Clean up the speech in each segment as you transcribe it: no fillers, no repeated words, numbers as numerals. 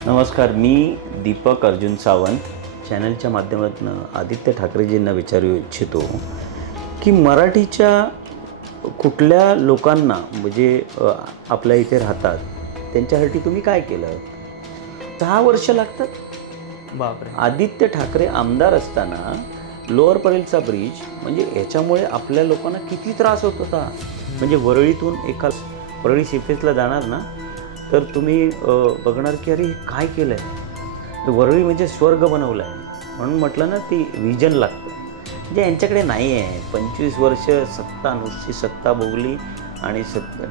नमस्कार, मी दीपक अर्जुन सावंत चॅनलच्या माध्यमातून आदित्य ठाकरेजींना विचारू इच्छितो की मराठीच्या कुठल्या लोकांना म्हणजे आपल्या इथे राहतात त्यांच्यासाठी तुम्ही काय केलं? 6 वर्ष लागतात. बापरे. आदित्य ठाकरे आमदार असताना लोअर परेलचा ब्रिज म्हणजे याच्यामुळे आपल्या लोकांना किती त्रास होत होता. म्हणजे वरळीतून एका परळी सीफेसला जाणार ना तर तुम्ही बघणार की अरे काय केलं आहे. वरळी म्हणजे स्वर्ग बनवला आहे म्हणून म्हटलं ना ती विजन लागतं. म्हणजे यांच्याकडे नाही आहे. 25 वर्ष सत्ता, नुसती सत्ता भोगली आणि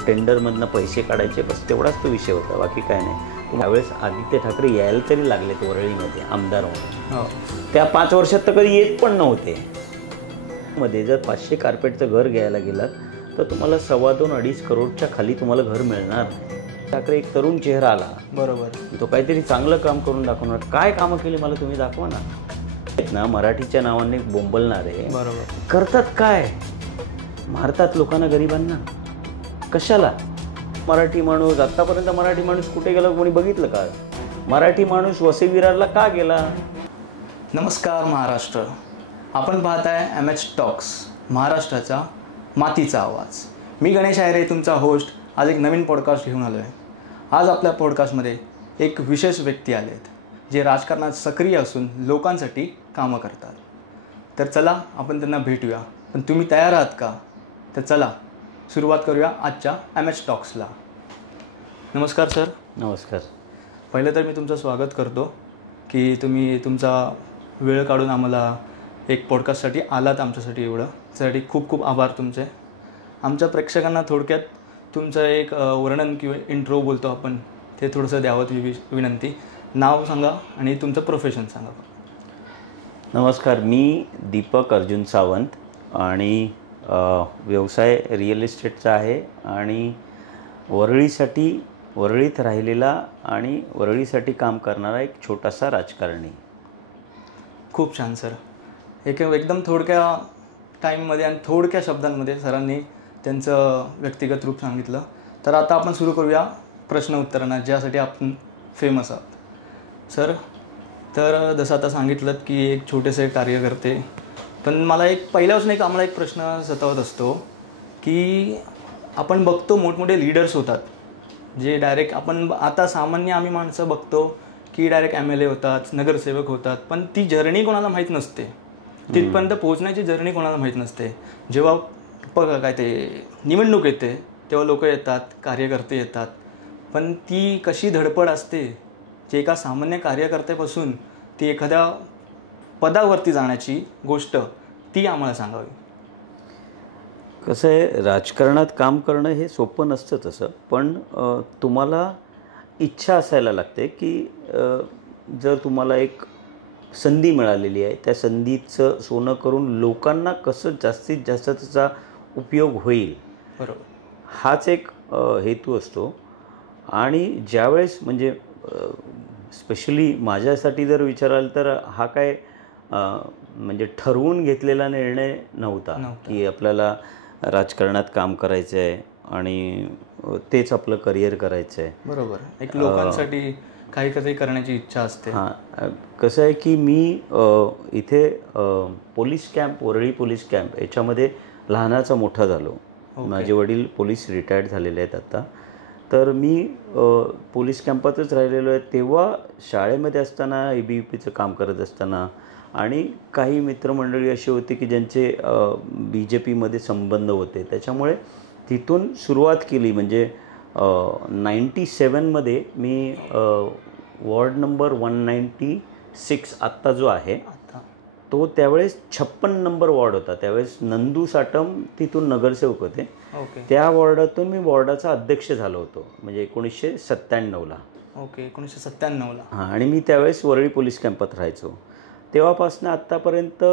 टेंडरमधनं पैसे काढायचे, बस तेवढाच तो विषय होता, बाकी काय नाही. त्यावेळेस आदित्य ठाकरे यायला तरी लागलेत वरळीमध्ये आमदार म्हणून. त्या 5 वर्षात तर कधी येत पण नव्हते. मध्ये जर 500 कार्पेटचं घर घ्यायला गेलात तर तुम्हाला 2.25-2.5 करोडच्या खाली तुम्हाला घर मिळणार नाही. ठाकरे एक तरुण चेहरा आला, बरोबर, तो काहीतरी चांगलं काम करून दाखवणार. काय कामं केली मला तुम्ही दाखवा ना. आहेत ना मराठीच्या नावाने बोंबलणारे, बरोबर, करतात काय? मारतात लोकांना, गरिबांना. कशाला? मराठी माणूस आत्तापर्यंत मराठी माणूस कुठे गेला कोणी बघितलं का? मराठी माणूस वसई विरारला का गेला? नमस्कार महाराष्ट्र, आपण पाहताय MH टॉक्स, महाराष्ट्राचा मातीचा आवाज. मी गणेश आयरे, तुमचा होस्ट. आज एक नवीन पॉडकास्ट घेऊन आलो आहे. आज आपल्या पॉडकास्टमध्ये एक विशेष व्यक्ती आले आहेत जे राजकारणात सक्रिय असून लोकांसाठी कामं करतात. तर चला आपण त्यांना भेटूया. पण तुम्ही तयार आहात का? तर चला सुरुवात करूया आजच्या MH टॉक्सला. नमस्कार सर. नमस्कार. पहिलं तर मी तुमचं स्वागत करतो की तुम्ही तुमचा वेळ काढून आम्हाला एक पॉडकास्टसाठी आलात आमच्यासाठी. एवढं त्यासाठी खूप खूप आभार तुमचे. आमच्या प्रेक्षकांना थोडक्यात तुमचं एक वर्णन किंवा इंट्रो बोलतो आपण, ते थोडंसं द्यावं विनंती. नाव सांगा आणि तुमचं प्रोफेशन सांगा. नमस्कार, मी दीपक अर्जुन सावंत आणि व्यवसाय रिअल इस्टेटचा आहे आणि वरळीत राहिलेला आणि वरळीसाठी काम करणारा एक छोटासा राजकारणी. खूप छान सर. एकदम थोडक्या टाईममध्ये आणि थोडक्या शब्दांमध्ये सरांनी त्यांचं व्यक्तिगत रूप सांगितलं. तर आता आपण सुरू करूया प्रश्न उत्तरांना, ज्यासाठी आपण फेमस आहोत सर. तर जसं आता सांगितलं की एक छोटेसे कार्यकर्ते, पण मला पहिल्यापासून आम्हाला एक प्रश्न सतावत असतो की आपण बघतो मोठमोठे लीडर्स होतात जे डायरेक्ट, आपण आता सामान्य आम्ही माणसं बघतो की डायरेक्ट MLA होतात, नगरसेवक होतात, पण ती जर्नी कोणाला माहीत नसते. तिथपर्यंत पोहोचण्याची जर्नी कोणाला माहीत नसते. जेव्हा काय ते निवडणूक येते तेव्हा लोक येतात, कार्यकर्ते येतात, पण ती कशी धडपड असते जे एका सामान्य कार्यकर्त्यापासून ती एखाद्या पदावरती जाण्याची गोष्ट, ती आम्हाला सांगावी. कसं आहे, राजकारणात काम करणं हे सोपं नसतं तसं, पण तुम्हाला इच्छा असायला लागते की जर तुम्हाला एक संधी मिळालेली आहे त्या संधीचं सोनं करून लोकांना कसं जास्तीत जास्त त्याचा उपयोग होईल, बरोबर, हाच एक हेतू असतो. आणि ज्यावेळेस म्हणजे स्पेशली माझ्यासाठी जर विचाराल तर हा काय म्हणजे ठरवून घेतलेला निर्णय नव्हता की आपल्याला राजकारणात काम करायचं आहे आणि तेच आपलं करिअर करायचं आहे. बरोबर. एक लोकांसाठी काही करण्याची इच्छा असते. हां, कसं आहे की मी इथे police camp, Worli police camp याच्यामध्ये लहानाचा मोठा झालो. माझे वडील पोलीस रिटायर्ड झालेले आहेत आता. तर मी पोलीस कॅम्पातच राहिलेलो आहे. तेव्हा शाळेमध्ये असताना ABVPचं काम करत असताना आणि काही मित्रमंडळी अशी होती की ज्यांचे BJPमध्ये संबंध होते, त्याच्यामुळे तिथून सुरुवात केली. म्हणजे 97 मध्ये मी वॉर्ड नंबर 196 आत्ता जो आहे तो त्यावेळेस 56 नंबर वॉर्ड होता. त्यावेळेस नंदू साटम तिथून नगरसेवक होते. त्या वॉर्डातून मी वॉर्डाचा अध्यक्ष झालो होतो, म्हणजे 1997ला. 1997ला. हां, आणि मी त्यावेळेस वरळी पोलीस कॅम्पात राहायचो. तेव्हापासून आत्तापर्यंत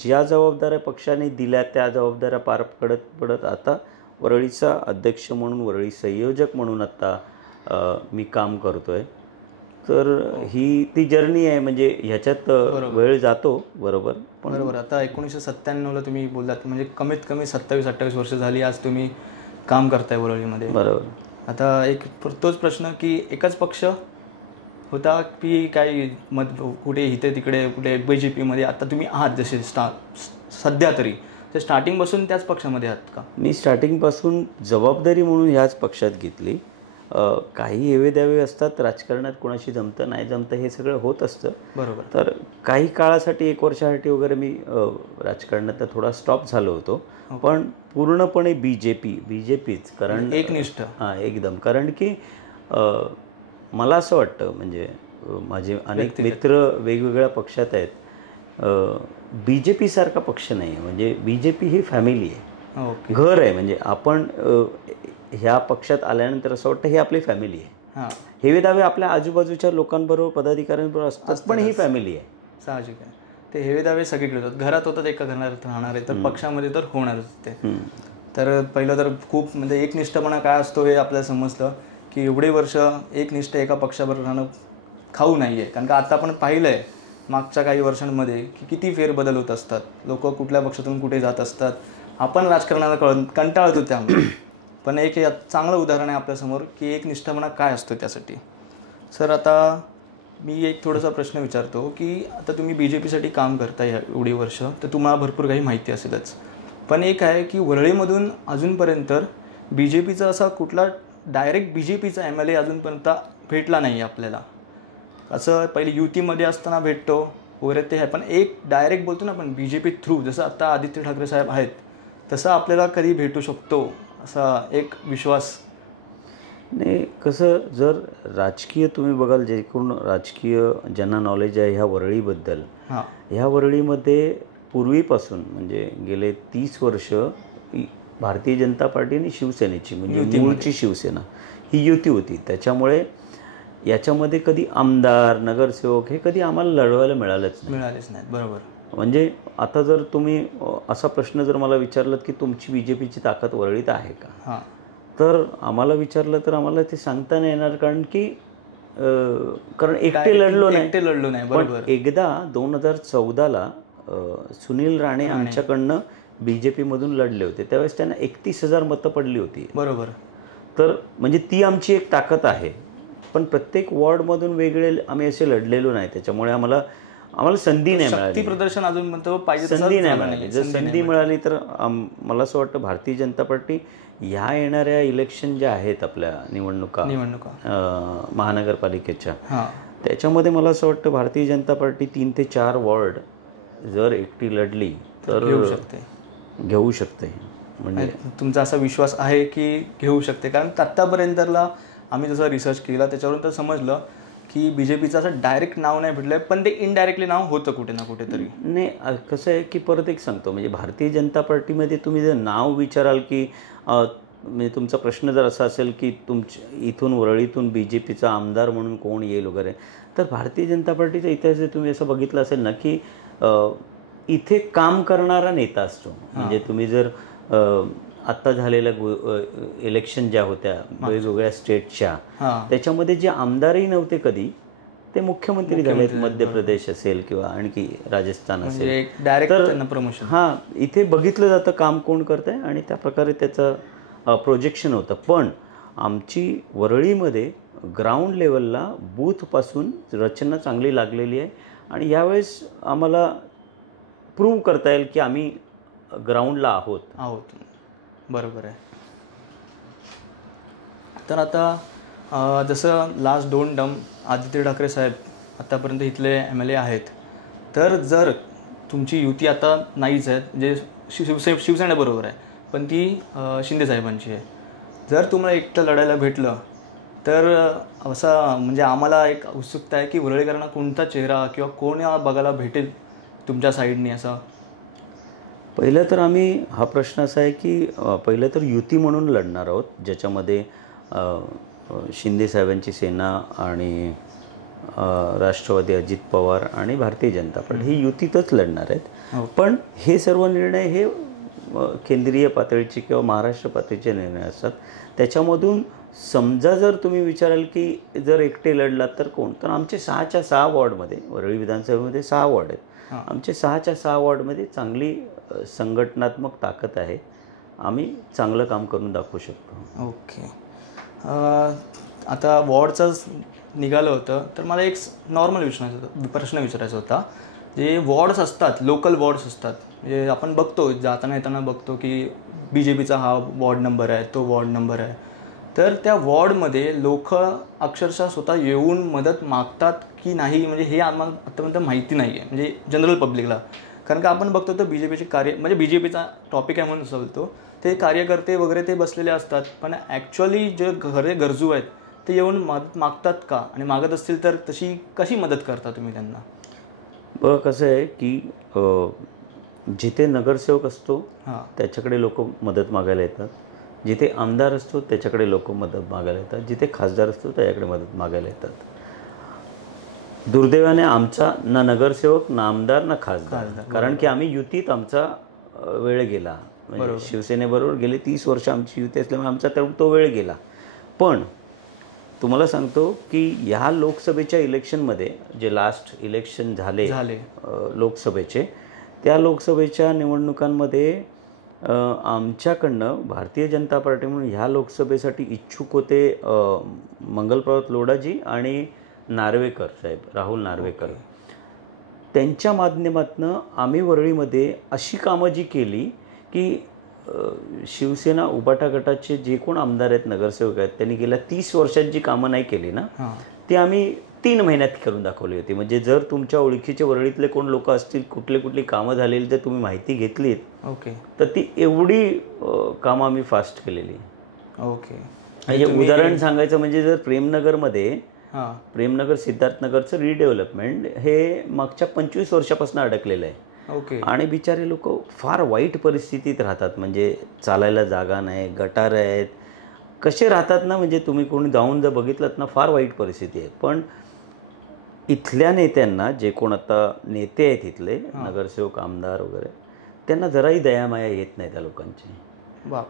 ज्या जबाबदाऱ्या पक्षाने दिल्या त्या जबाबदाऱ्या पार पडत आता वरळीचा अध्यक्ष म्हणून, वरळी संयोजक म्हणून आत्ता मी काम करतो आहे. तर ही ती जर्नी आहे. म्हणजे ह्याच्यात वेळ जातो, बरोबर. बरोबर. आता 1997ला तुम्ही बोललात, म्हणजे कमीत कमी 27-28 वर्ष झाली आज तुम्ही काम करताय वरळीमध्ये. बरोबर. आता तोच प्रश्न की एकच पक्ष होता की काही कुठे इथे तिकडे कुठे BJPमध्ये आता तुम्ही आहात जसे सध्या तरी ते स्टार्टिंगपासून त्याच पक्षामध्ये आहात का? मी स्टार्टिंगपासून जबाबदारी म्हणून ह्याच पक्षात घेतली. काही हेवे द्यावे असतात राजकारणात, कोणाशी जमतं नाही जमतं हे सगळं होत असतं. बरोबर. तर काही काळासाठी 1 वर्षासाठी वगैरे मी राजकारणात थोडा स्टॉप झालो होतो. पण पूर्णपणे बीजेपीच. कारण एकनिष्ठ. हां, एकदम. कारण की मला असं वाटतं, म्हणजे माझे अनेक मित्र वेगवेगळ्या पक्षात आहेत. BJP सारखा पक्ष नाही आहे. म्हणजे BJP ही फॅमिली आहे. ओके. घर आहे. म्हणजे आपण ह्या पक्षात आल्यानंतर असं वाटतं ही आपली फॅमिली आहे. हां, हेवे दावे आपल्या आजूबाजूच्या लोकांबरोबर, पदाधिकाऱ्यांबरोबर असतात, पण ही फॅमिली आहे. साहजिक आहे. ते हेवे दावे सगळीकडे होतात. घरात होतात एका घरात राहणार आहे, तर पक्षामध्ये तर होणारच ते. तर पहिलं तर खूप म्हणजे एकनिष्ठपणा काय असतो हे आपल्याला समजतं की एवढे वर्ष एकनिष्ठ एका पक्षाबरोबर राहणं खाऊ नाही आहे. कारण का आता आपण पाहिलं आहे मागच्या काही वर्षांमध्ये की किती फेरबदल होत असतात. लोक कुठल्या पक्षातून कुठे जात असतात. आपण राजकारणाला कंटाळतो त्यामुळे. पण एक चांगलं उदाहरण आहे आपल्यासमोर की एकनिष्ठपणा काय असतो त्यासाठी. सर, आता मी एक थोडासा प्रश्न विचारतो की आता तुम्ही BJPसाठी काम करताय एवढी वर्ष, तर तुम्हाला भरपूर काही माहिती असेलच. पण एक आहे की वरळीमधून अजूनपर्यंत BJPचा असा कुठला डायरेक्ट BJPचा MLA अजूनपर्यंत भेटला नाही आपल्याला. असं पहिले युतीमध्ये असताना भेटतो वगैरे ते आहे, पण एक डायरेक्ट बोलतो ना आपण BJP थ्रू, जसं आता आदित्य ठाकरे साहेब आहेत तसं आपल्याला कधी भेटू शकतो असा एक विश्वास. नाही, कसं, जर राजकीय तुम्ही बघाल, जे कोण राजकीय ज्यांना नॉलेज आहे ह्या वरळीबद्दल, हां, ह्या वरळीमध्ये पूर्वीपासून म्हणजे गेले 30 वर्ष भारतीय जनता पार्टी आणि शिवसेनेची, म्हणजे मूळची शिवसेना ही युती होती. त्याच्यामुळे याच्यामध्ये कधी आमदार, नगरसेवक हे कधी आम्हाला लढवायला मिळालेच नाहीत. बरोबर. म्हणजे आता जर तुम्ही असा प्रश्न जर मला विचारलात की तुमची BJPची ताकद वरळीत आहे का, हां, तर आम्हाला विचारलं तर आम्हाला ते सांगता नाही येणार. कारण की कारण एकटे लढलो नाही. बरोबर. पण एकदा 2014ला सुनील राणे आमच्याकडनं BJPमधून लढले होते. त्यावेळेस त्यांना 31,000 मतं पडली होती. बरोबर. तर म्हणजे ती आमची एक ताकद आहे. पण प्रत्येक वॉर्डमधून वेगळे आम्ही असे लढलेलो नाही. त्याच्यामुळे आम्हाला संधी नाही मिळाली. शक्ती प्रदर्शन अजून म्हणतो पाहिजे संधी नाही मिळाली. जर संधी मिळाली तर मला असं वाटतं भारतीय जनता पार्टी ह्या येणाऱ्या इलेक्शन ज्या आहेत आपल्या निवडणुका महानगरपालिकेच्या, त्याच्यामध्ये मला असं वाटतं भारतीय जनता पार्टी 3 ते 4 वॉर्ड जर एकटी लढली तर घेऊ शकते. म्हणजे तुमचा असा विश्वास आहे की घेऊ शकते? कारण आत्तापर्यंतला आम्ही जसं रिसर्च केला त्याच्यावरून तर समजलं की BJPचं असं डायरेक्ट नाव नाही भेटलं, पण ते इनडायरेक्टली नाव होतं कुठे ना कुठेतरी. नाही, कसं आहे की परत एक सांगतो, म्हणजे भारतीय जनता पार्टीमध्ये तुम्ही जर नाव विचाराल की म्हणजे तुमचा प्रश्न जर असा असेल की इथून वरळीतून BJPचा आमदार म्हणून कोण येईल वगैरे, तर भारतीय जनता पार्टीचा इतिहास जर तुम्ही असं बघितलं असेल ना की इथे काम करणारा नेता असतो. म्हणजे तुम्ही जर आत्ता झालेल्या इलेक्शन ज्या होत्या वेगवेगळ्या स्टेटच्या, त्याच्यामध्ये जे आमदारही नव्हते कधी, ते मुख्यमंत्री झालेत. मध्य प्रदेश असेल किंवा आणखी राजस्थान असेल, डायरेक्ट प्रमोशन. हां, इथे बघितलं जातं काम कोण करत आहे आणि त्या प्रकारे त्याचं प्रोजेक्शन होतं. पण आमची वरळीमध्ये ग्राउंड लेवलला बूथपासून रचना चांगली लागलेली आहे आणि यावेळेस आम्हाला प्रूव्ह करता येईल की आम्ही ग्राउंडला आहोत. बरोबर आहे. तर आता जसं लास्ट 2 टर्म आदित्य ठाकरे साहेब आत्तापर्यंत इथले MLA आहेत, तर जर तुमची युती आता नाहीच आहे, म्हणजे शिवसेनेबरोबर आहे, पण ती शिंदे साहेबांची आहे. जर तुम्हाला एकटं लढायला भेटलं तर असा म्हणजे आम्हाला एक उत्सुकता आहे की वरळीकरांना कोणता चेहरा किंवा कोण बघायला भेटेल तुमच्या साईडनी असं? पहिलं तर हा प्रश्न असा आहे की पहिलं तर युती म्हणून लढणार आहोत, ज्याच्यामध्ये शिंदे साहेबांची सेना आणि राष्ट्रवादी अजित पवार आणि भारतीय जनता पार्टी ही युतीतच लढणार आहेत. पण हे सर्व निर्णय हे केंद्रीय पातळीचे किंवा महाराष्ट्र पातळीचे निर्णय असतात. त्याच्यामधून समजा जर तुम्ही विचाराल की जर एकटे लढलात तर कोण, तर आमचे 6च्या 6 वॉर्डमध्ये, वरळी विधानसभेमध्ये 6 वॉर्ड आहेत, आमचे 6च्या 6 वॉर्डमध्ये चांगली संघटनात्मक ताकद आहे. आम्ही चांगलं काम करून दाखवू शकतो. ओके. आता वॉर्डचाच निघालं होतं तर मला एक नॉर्मल प्रश्न विचारायचा होता. जे वॉर्ड्स असतात, लोकल वॉर्ड्स असतात, म्हणजे आपण बघतो जाताना येताना बघतो की BJPचा हा वॉर्ड नंबर आहे, तो वॉर्ड नंबर आहे. तर त्या वॉर्डमध्ये लोक अक्षरशः स्वतः येऊन मदत मागतात की नाही, म्हणजे हे आम्हाला आत्तापर्यंत माहिती नाही आहे, म्हणजे जनरल पब्लिकला. कारण का आपण बघतो तर BJPचे म्हणजे BJPचा टॉपिक आहे म्हणून असं बोलतो, ते कार्यकर्ते वगैरे ते बसलेले असतात, पण ॲक्च्युअली जे गरजू आहेत ते येऊन मदत मागतात का, आणि मागत असतील तर तशी कशी मदत करता तुम्ही त्यांना? बघ कसं आहे की जिथे नगरसेवक असतो हां, त्याच्याकडे लोक मदत मागायला येतात, जिथे आमदार असतो त्याच्याकडे लोक मदत मागायला येतात, जिथे खासदार असतो त्याच्याकडे मदत मागायला येतात. दुर्दैवाने आमचा ना नगरसेवक ना आमदार ना खासदार, कारण की आम्ही युतीत आमचा वेळ गेला, म्हणजे शिवसेनेबरोबर गेले 30 वर्ष आमची युती असल्यामुळे आमचा तो वेळ गेला. पण तुम्हाला सांगतो की ह्या लोकसभेच्या इलेक्शनमध्ये जे लास्ट इलेक्शन झाले लोकसभेचे, त्या लोकसभेच्या निवडणुकांमध्ये आमच्याकडनं भारतीय जनता पार्टी म्हणून ह्या लोकसभेसाठी इच्छुक होते मंगलप्रभात लोढाजी आणि नार्वेकर साहेब, राहुल नार्वेकर. त्यांच्या माध्यमातून आम्ही वरळीमध्ये अशी कामं जी केली की शिवसेना उबाटा गटाचे जे कोण आमदार आहेत, नगरसेवक आहेत, त्यांनी गेल्या 30 वर्षात जी कामं नाही केली ना, ती आम्ही 3 महिन्यात करून दाखवली होती. म्हणजे जर तुमच्या ओळखीचे वरळीतले कोण लोक असतील, कुठली कामं झालेली जर तुम्ही माहिती घेतलीत, तर ती एवढी कामं आम्ही फास्ट केलेली. म्हणजे उदाहरण सांगायचं म्हणजे जर प्रेमनगर सिद्धार्थनगरचं रिडेव्हलपमेंट हे मागच्या 25 वर्षापासून अडकलेलं आहे. आणि बिचारे लोक फार वाईट परिस्थितीत राहतात, म्हणजे चालायला जागा नाही, गटार आहेत, कसे राहतात ना, म्हणजे तुम्ही कोणी जाऊन जर बघितलं ना फार वाईट परिस्थिती आहे. पण इथल्या नेत्यांना, जे कोण आता नेते आहेत इथले नगरसेवक आमदार वगैरे, त्यांना जराही दयामाया येत नाही त्या लोकांची.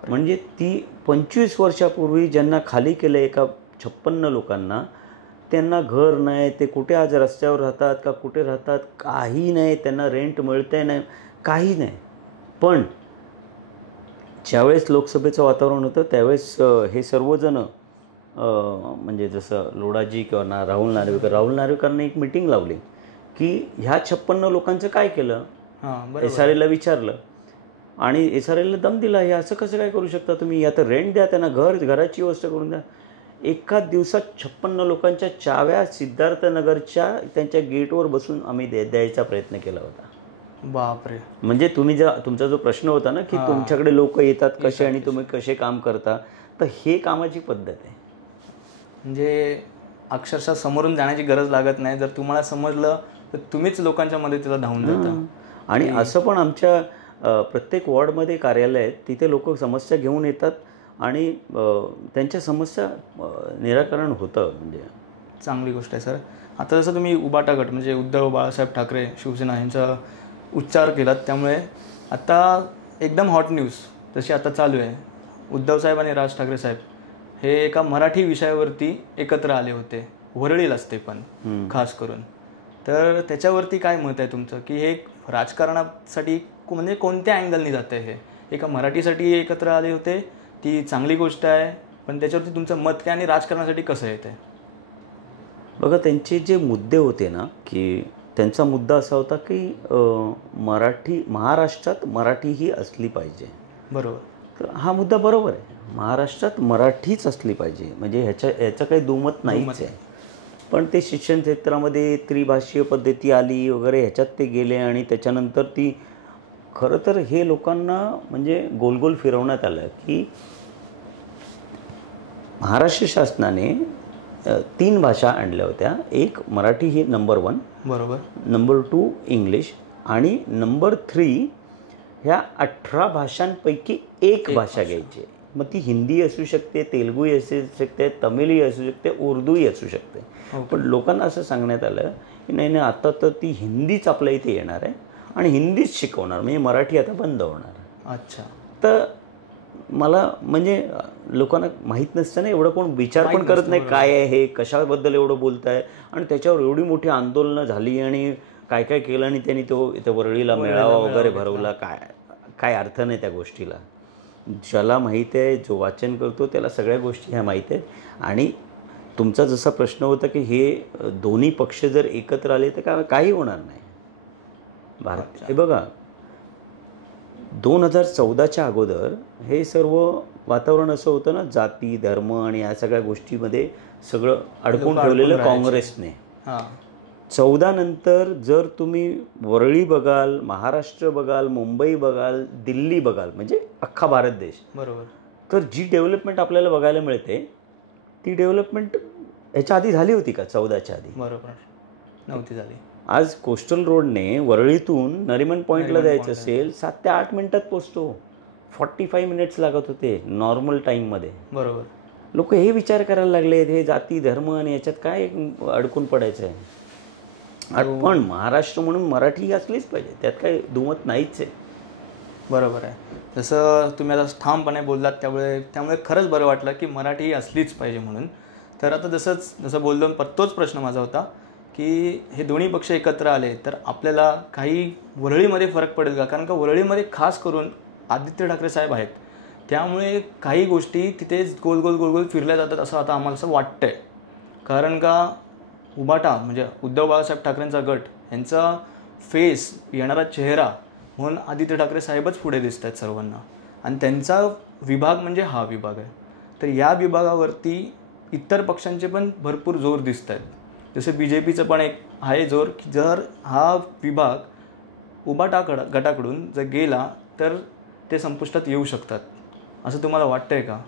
म्हणजे ती 25 वर्षापूर्वी ज्यांना खाली केलं एका 56 लोकांना, त्यांना घर नाही, ते कुठे आज रस्त्यावर राहतात का कुठे राहतात काही नाही, त्यांना रेंट मिळतंय नाही, काही नाही. पण ज्यावेळेस लोकसभेचं वातावरण होतं त्यावेळेस हे सर्वजण म्हणजे जसं लोढाजी किंवा राहुल नार्वेकरने एक मिटिंग लावली की ह्या 56 लोकांचं काय केलं, SRAला विचारलं आणि SRAला दम दिला, हे असं कसं काय करू शकता तुम्ही, आता रेंट द्या त्यांना, घराची व्यवस्था करून द्या. एका दिवसात 56 लोकांच्या चाव्या सिद्धार्थनगरच्या त्यांच्या गेटवर बसून आम्ही द्यायचा प्रयत्न केला होता. बापरे. म्हणजे तुम्ही तुमचा जो प्रश्न होता ना की तुमच्याकडे लोक येतात कसे आणि तुम्ही कसे काम करता, तर हे कामाची पद्धत आहे. म्हणजे अक्षरशः समोरून जाण्याची गरज लागत नाही, जर तुम्हाला समजलं तर तुम्हीच लोकांच्या मदतीला धावून जाता. आणि असं पण आमच्या प्रत्येक वॉर्डमध्ये कार्यालय आहेत, तिथे लोक समस्या घेऊन येतात आणि त्यांच्या समस्या निराकरण होतं. म्हणजे चांगली गोष्ट आहे सर. आता जसं तुम्ही उबाटा गट म्हणजे उद्धव बाळासाहेब ठाकरे शिवसेना यांचा उच्चार केलात, त्यामुळे आता एकदम हॉट न्यूज जशी आता चालू आहे, उद्धव साहेब आणि राज ठाकरे साहेब हे एका मराठी विषयावरती एकत्र आले होते, वरळीलाच ते पण खास करून. तर त्याच्यावरती काय मत आहे तुमचं, की हे राजकारणासाठी म्हणजे कोणत्या अँगलनी जातं, हे एका मराठीसाठी एकत्र आले होते, ती चांगली गोष्ट आहे, पण त्याच्यावरती तुमचं मत काय आणि राजकारणासाठी कसं येतं? बघा, त्यांचे जे मुद्दे होते ना, की त्यांचा मुद्दा असा होता की महाराष्ट्रात मराठी ही असली पाहिजे. बरोबर. तर हा मुद्दा बरोबर आहे, महाराष्ट्रात मराठीच असली पाहिजे, म्हणजे ह्याचं काही दुमत नाहीच आहे. पण ते शिक्षण क्षेत्रामध्ये त्रिभाषीय पद्धती आली वगैरे, ह्याच्यात ते गेले आणि त्याच्यानंतर ती खरं तर हे लोकांना म्हणजे गोलगोल फिरवण्यात आलं की महाराष्ट्र शासनाने 3 भाषा आणल्या होत्या. एक मराठी ही नंबर 1, बरोबर, नंबर 2 इंग्लिश आणि नंबर 3 ह्या 18 भाषांपैकी एक भाषा घ्यायची. मग ती हिंदी असू शकते, तेलुगूही असू शकते, तमिळही असू शकते, उर्दूही असू शकते. पण लोकांना असं सांगण्यात आलं की नाही आता तर ती हिंदीच आपल्या इथे येणार आहे आणि हिंदीच शिकवणार, म्हणजे मराठी आता बंद होणार. अच्छा. तर मला म्हणजे लोकांना माहीत नसतं ना, एवढं कोण विचार पण करत नाही काय आहे हे, कशाबद्दल एवढं बोलत आहे, आणि त्याच्यावर एवढी मोठी आंदोलनं झाली आणि काय काय केलं आणि त्यांनी तो इथं वरळीला मेळावा वगैरे भरवला. काय अर्थ नाही त्या गोष्टीला. ज्याला माहीत आहे, जो वाचन करतो त्याला सगळ्या गोष्टी ह्या माहीत आहेत. आणि तुमचा जसा प्रश्न होता की हे दोन्ही पक्ष जर एकत्र आले तर काही होणार नाही भारत. हे बघा 2014च्या अगोदर हे सर्व वातावरण असं होतं ना, जाती धर्म आणि या सगळ्या गोष्टीमध्ये सगळं अडकून ठेवलेलं काँग्रेसने. 14 नंतर जर तुम्ही वरळी बघाल, महाराष्ट्र बघाल, मुंबई बघाल, दिल्ली बघाल, म्हणजे अख्खा भारत देश, बरोबर, तर जी डेव्हलपमेंट आपल्याला बघायला मिळते ती डेव्हलपमेंट ह्याच्या आधी झाली होती का? 14च्या आधी बरोबर नव्हती झाली. आज कोस्टल रोडने वरळीतून नरिमन पॉईंटला जायचं असेल 7 ते 8 मिनिटात पोचतो. 45 मिनिट्स लागत होते नॉर्मल टाईममध्ये. बरोबर. लोक हे विचार करायला लागले हे जाती धर्म आणि याच्यात काय अडकून पडायचं आहे. पण महाराष्ट्र म्हणून मराठी असलीच पाहिजे, त्यात काही दुमत नाहीच आहे. बरोबर आहे. जसं तुम्ही आता ठामपणे बोललात त्यामुळे खरंच बरं वाटलं की मराठी ही असलीच पाहिजे म्हणून. तर आता जसं बोललो तोच प्रश्न माझा होता की हे दोन्ही पक्ष एकत्र आले तर आपल्याला काही वरळीमध्ये फरक पडेल का? कारण का वरळीमध्ये खास करून आदित्य ठाकरे साहेब आहेत, त्यामुळे काही गोष्टी तिथे गोल गोल गोल गोल फिरल्या जातात असं आता आम्हाला असं वाटतंय. कारण का उभाटा म्हणजे उद्धव बाळासाहेब ठाकरेंचा गट यांचा फेस येणारा चेहरा म्हणून आदित्य ठाकरे साहेबच पुढे दिसत आहेत सर्वांना, आणि त्यांचा विभाग म्हणजे हा विभाग आहे. तर या विभागावरती इतर पक्षांचे पण भरपूर जोर दिसत आहेत. जसं BJPचं पण एक आहे जोर की जर हा विभाग उभाटा गटाकडून जर गेला तर ते संपुष्टात येऊ शकतात, असं तुम्हाला वाटतंय का?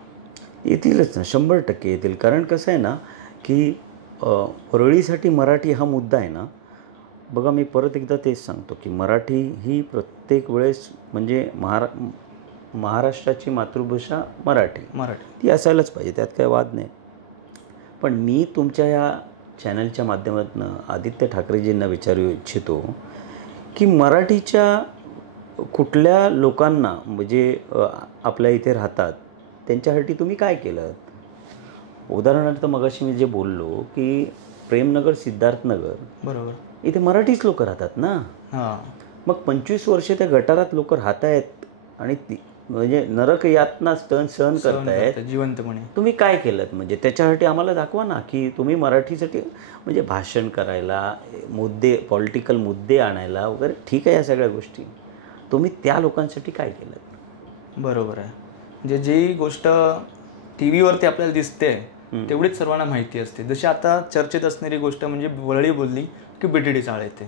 येतीलच ना, 100% येतील. कारण कसं आहे ना की वरळीसाठी मराठी हा मुद्दा आहे ना. बघा मी परत एकदा तेच सांगतो की मराठी ही प्रत्येक वेळेस म्हणजे महाराष्ट्राची मातृभाषा मराठी ती असायलाच पाहिजे, त्यात काही वाद नाही. पण मी तुमच्या या चॅनलच्या माध्यमातून आदित्य ठाकरेजींना विचारू इच्छितो की मराठीच्या कुठल्या लोकांना म्हणजे आपल्या इथे राहतात त्यांच्यासाठी तुम्ही काय केलं? उदाहरणार्थ मगाशी मी जे बोललो की प्रेमनगर सिद्धार्थनगर, बरोबर, इथे मराठीच लोक राहतात ना. मग 25 वर्ष त्या गटारात लोक राहत आहेत आणि म्हणजे नरक यातना सहन करतायत जिवंतपणे. तुम्ही काय केलं? म्हणजे त्याच्यासाठी आम्हाला दाखवा ना की तुम्ही मराठीसाठी म्हणजे भाषण करायला, मुद्दे पॉलिटिकल मुद्दे आणायला वगैरे ठीक आहे, या सगळ्या गोष्टी तुम्ही त्या लोकांसाठी काय केलं? बरोबर आहे. म्हणजे जी गोष्ट TV वरती आपल्याला दिसते तेवढीच सर्वांना माहिती असते. जशी आता चर्चेत असणारी गोष्ट म्हणजे वरळी बोलली की BTD चाळ येते.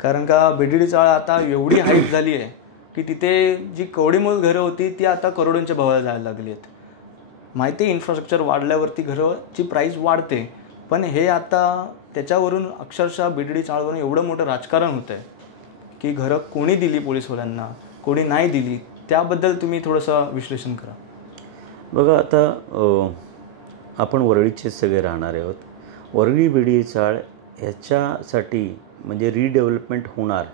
कारण का BTD चाळ आता एवढी हाईट झाली आहे की तिथे जी कवडीमोल घरं होती ती आता करोडोंच्या भावाला जायला लागली आहेत. माहिती आहे इन्फ्रास्ट्रक्चर वाढल्यावरती घराची प्राईस वाढते, पण हे आता त्याच्यावरून अक्षरशः BTD चाळवरून एवढं मोठं राजकारण होतं आहे की घरं कोणी दिली पोलीसवाल्यांना, कोणी नाही दिली, त्याबद्दल तुम्ही थोडंसं विश्लेषण करा. बघा आता आपण वरळीचे सगळे राहणारे आहोत. वरळी BTD चाळ ह्याच्यासाठी म्हणजे रिडेव्हलपमेंट होणार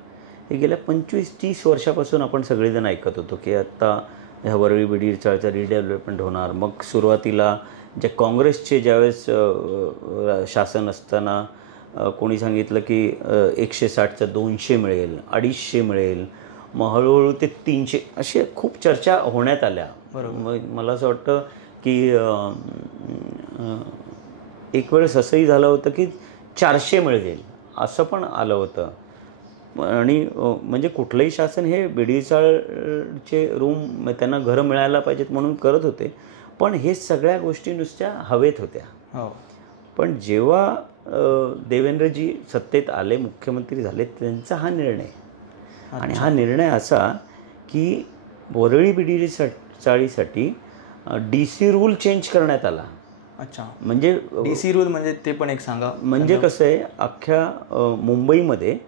हे गेल्या 25-30 वर्षापासून आपण सगळेजण ऐकत होतो की आत्ता ह्या वरळी BTD चाळचं रिडेव्हलपमेंट होणार. मग सुरुवातीला जे काँग्रेसचे ज्यावेळेस शासन असताना कोणी सांगितलं की 160चं 200 मिळेल, 250 मिळेल, मग हळूहळू ते 300 असे खूप चर्चा होण्यात आल्या. मग मला असं वाटतं की एक वेळेस असंही झालं होतं की 400 मिळेल असं पण आलं होतं. आणि म्हणजे कुठलंही शासन हे BTD चाळचे रूम त्यांना घरं मिळायला पाहिजेत म्हणून करत होते, पण हे सगळ्या गोष्टी नुसत्या हवेत होत्या. पण जेव्हा देवेंद्रजी सत्तेत आले, मुख्यमंत्री झाले, त्यांचा हा निर्णय आणि हा निर्णय असा की Worli BTD चाळीसाठी DC rule change करण्यात आला. अच्छा, म्हणजे DC रूल म्हणजे ते पण एक सांगा. म्हणजे कसं आहे, अख्ख्या मुंबईमध्ये